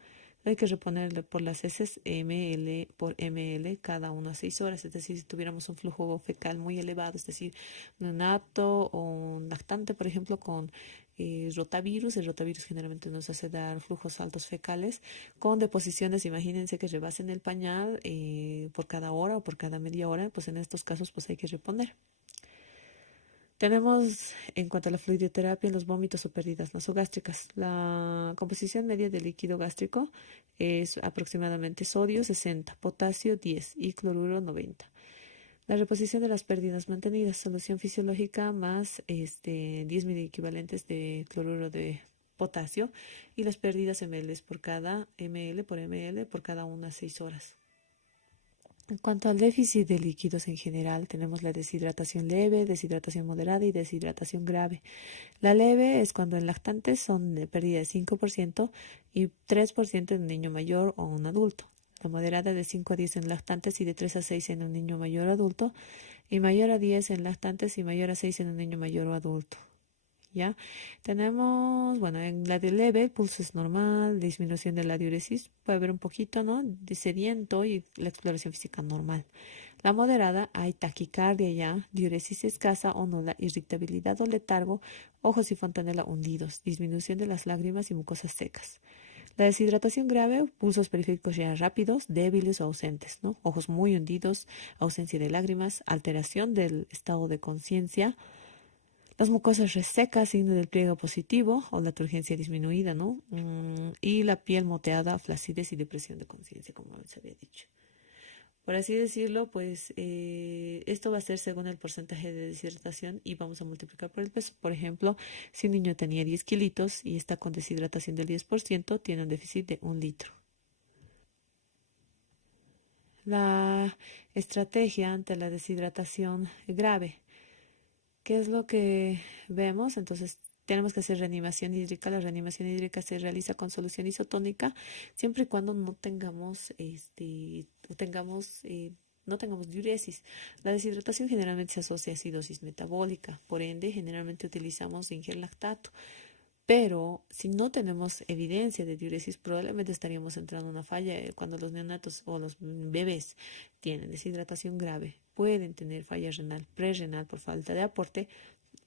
Hay que reponerle por las heces ml por ml cada 1 a 6 horas. Es decir, si tuviéramos un flujo fecal muy elevado, es decir, un neonato o un lactante, por ejemplo, con rotavirus, el rotavirus generalmente nos hace dar flujos altos fecales con deposiciones, imagínense que rebasen el pañal por cada hora o por cada media hora, pues en estos casos pues hay que reponer. Tenemos, en cuanto a la fluidoterapia, los vómitos o pérdidas nasogástricas. La composición media del líquido gástrico es aproximadamente sodio 60, potasio 10 y cloruro 90. La reposición de las pérdidas mantenidas, solución fisiológica más 10.000 equivalentes de cloruro de potasio y las pérdidas ml por cada ml por cada 1 a 6 horas. En cuanto al déficit de líquidos en general, tenemos la deshidratación leve, deshidratación moderada y deshidratación grave. La leve es cuando en lactantes son de pérdida de 5% y 3% en un niño mayor o un adulto. La moderada de 5 a 10 en lactantes y de 3 a 6 en un niño mayor o adulto. Y mayor a 10 en lactantes y mayor a 6 en un niño mayor o adulto. ¿Ya? Tenemos, bueno, en la de leve, el pulso es normal, disminución de la diuresis, puede haber un poquito, ¿no? De sediento y la exploración física normal. La moderada, hay taquicardia ya, diuresis escasa o nula, irritabilidad o letargo, ojos y fontanela hundidos, disminución de las lágrimas y mucosas secas. La deshidratación grave, pulsos periféricos ya rápidos, débiles o ausentes, ¿no? Ojos muy hundidos, ausencia de lágrimas, alteración del estado de conciencia, las mucosas resecas, signo del pliego positivo o la turgencia disminuida, ¿no? Y la piel moteada, flacidez y depresión de conciencia, como les había dicho. Por así decirlo, pues esto va a ser según el porcentaje de deshidratación y vamos a multiplicar por el peso. Por ejemplo, si un niño tenía 10 kilitos y está con deshidratación del 10%, tiene un déficit de 1 litro. La estrategia ante la deshidratación grave. ¿Qué es lo que vemos? Entonces, tenemos que hacer reanimación hídrica. La reanimación hídrica se realiza con solución isotónica siempre y cuando no tengamos, no tengamos diuresis. La deshidratación generalmente se asocia a acidosis metabólica, por ende, generalmente utilizamos lactato. Pero si no tenemos evidencia de diuresis, probablemente estaríamos entrando en una falla cuando los neonatos o los bebés tienen deshidratación grave. Pueden tener falla renal, prerrenal por falta de aporte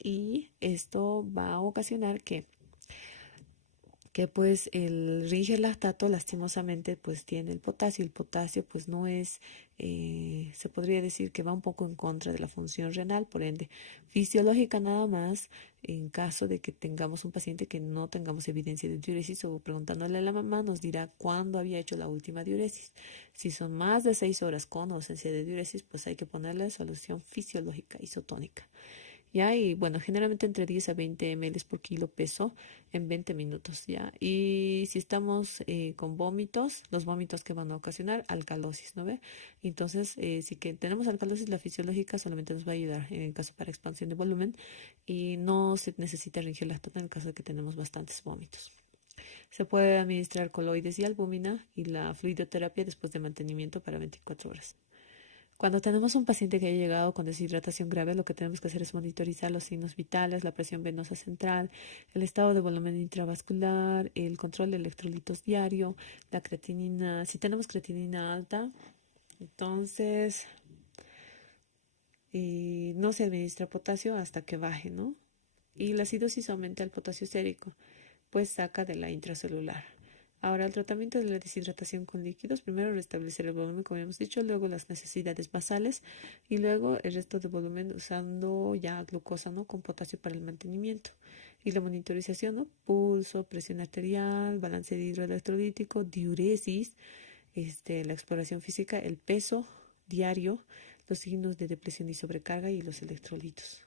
y esto va a ocasionar que pues el lactato lastimosamente pues tiene el potasio pues no es, se podría decir que va un poco en contra de la función renal, por ende fisiológica nada más, en caso de que tengamos un paciente que no tengamos evidencia de diuresis o preguntándole a la mamá nos dirá cuándo había hecho la última diuresis. Si son más de 6 horas con ausencia de diuresis pues hay que ponerle solución fisiológica isotónica. ¿Ya? Y bueno, generalmente entre 10 a 20 ml por kilo peso en 20 minutos, ¿ya? Y si estamos con vómitos, los vómitos que van a ocasionar alcalosis, ¿no ve? Entonces, si que tenemos alcalosis, la fisiológica solamente nos va a ayudar en el caso para expansión de volumen y no se necesita lactato en el caso de que tenemos bastantes vómitos. Se puede administrar coloides y albúmina y la fluidoterapia después de mantenimiento para 24 horas. Cuando tenemos un paciente que haya llegado con deshidratación grave, lo que tenemos que hacer es monitorizar los signos vitales, la presión venosa central, el estado de volumen intravascular, el control de electrolitos diario, la creatinina. Si tenemos creatinina alta, entonces no se administra potasio hasta que baje, ¿no? Y la acidosis aumenta el potasio sérico, pues saca de la intracelular. Ahora, el tratamiento de la deshidratación con líquidos, primero restablecer el volumen, como hemos dicho, luego las necesidades basales y luego el resto de volumen usando ya glucosa, ¿no? Con potasio para el mantenimiento. Y la monitorización, ¿no? Pulso, presión arterial, balance de hidroelectrolítico, diuresis, la exploración física, el peso diario, los signos de depresión y sobrecarga y los electrolitos.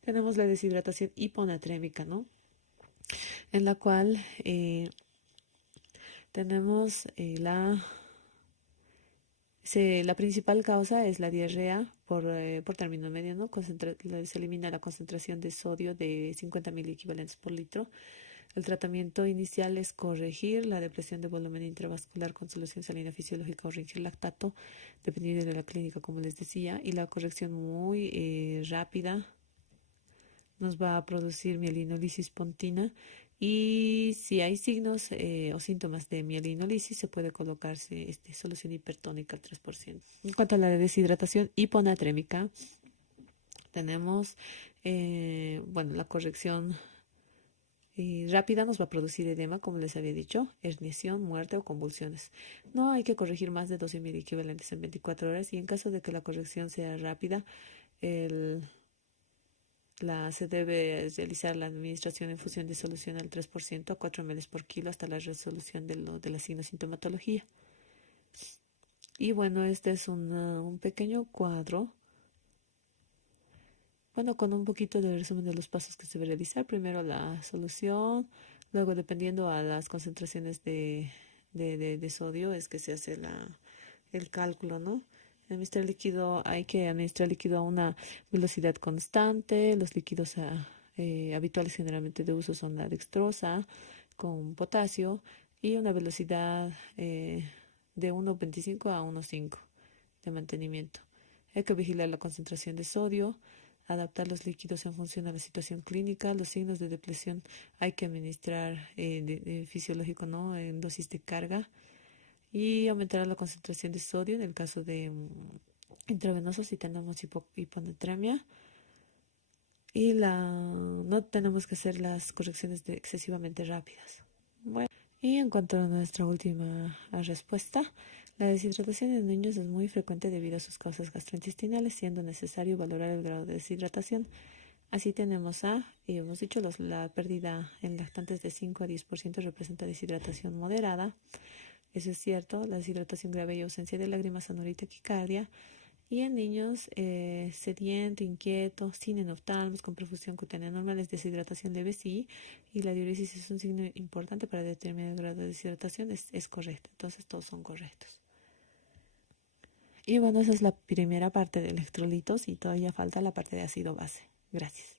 Tenemos la deshidratación hiponatrémica, ¿no? En la cual tenemos la principal causa es la diarrea por término medio, ¿no? Se elimina la concentración de sodio de 50.000 equivalentes por litro. El tratamiento inicial es corregir la depresión de volumen intravascular con solución salina fisiológica o rinchil lactato, dependiendo de la clínica, como les decía, y la corrección muy rápida nos va a producir mielinolisis pontina, y si hay signos o síntomas de mielinolisis se puede colocarse solución hipertónica al 3%. En cuanto a la deshidratación hiponatrémica, tenemos bueno, la corrección rápida nos va a producir edema, como les había dicho, herniación, muerte o convulsiones. No hay que corregir más de 12.000 equivalentes en 24 horas, y en caso de que la corrección sea rápida, se debe realizar la administración en función de solución al 3% a 4 ml por kilo hasta la resolución de la sintomatología. Y bueno, este es un pequeño cuadro, bueno, con un poquito de resumen de los pasos que se debe realizar. Primero la solución, luego dependiendo a las concentraciones de sodio es que se hace el cálculo, ¿no? Administrar líquido, hay que administrar líquido a una velocidad constante. Los líquidos habituales generalmente de uso son la dextrosa con potasio y una velocidad de 1,25 a 1,5 de mantenimiento. Hay que vigilar la concentración de sodio, adaptar los líquidos en función a la situación clínica. Los signos de depresión hay que administrar fisiológico, ¿no? En dosis de carga, y aumentar la concentración de sodio en el caso de intravenoso si tenemos hiponatremia, y no tenemos que hacer las correcciones excesivamente rápidas. Bueno, y en cuanto a nuestra última respuesta, la deshidratación en niños es muy frecuente debido a sus causas gastrointestinales, siendo necesario valorar el grado de deshidratación. Así tenemos y hemos dicho, la pérdida en lactantes de 5 a 10% representa deshidratación moderada. Eso es cierto. La deshidratación grave y ausencia de lágrimas, anuria y taquicardia. Y en niños sediento, inquieto, sin enoftalmos, con perfusión cutánea normal, es deshidratación leve, sí. Y la diuresis es un signo importante para determinar el grado de deshidratación, es correcto. Entonces todos son correctos. Y bueno, esa es la primera parte de electrolitos y todavía falta la parte de ácido base. Gracias.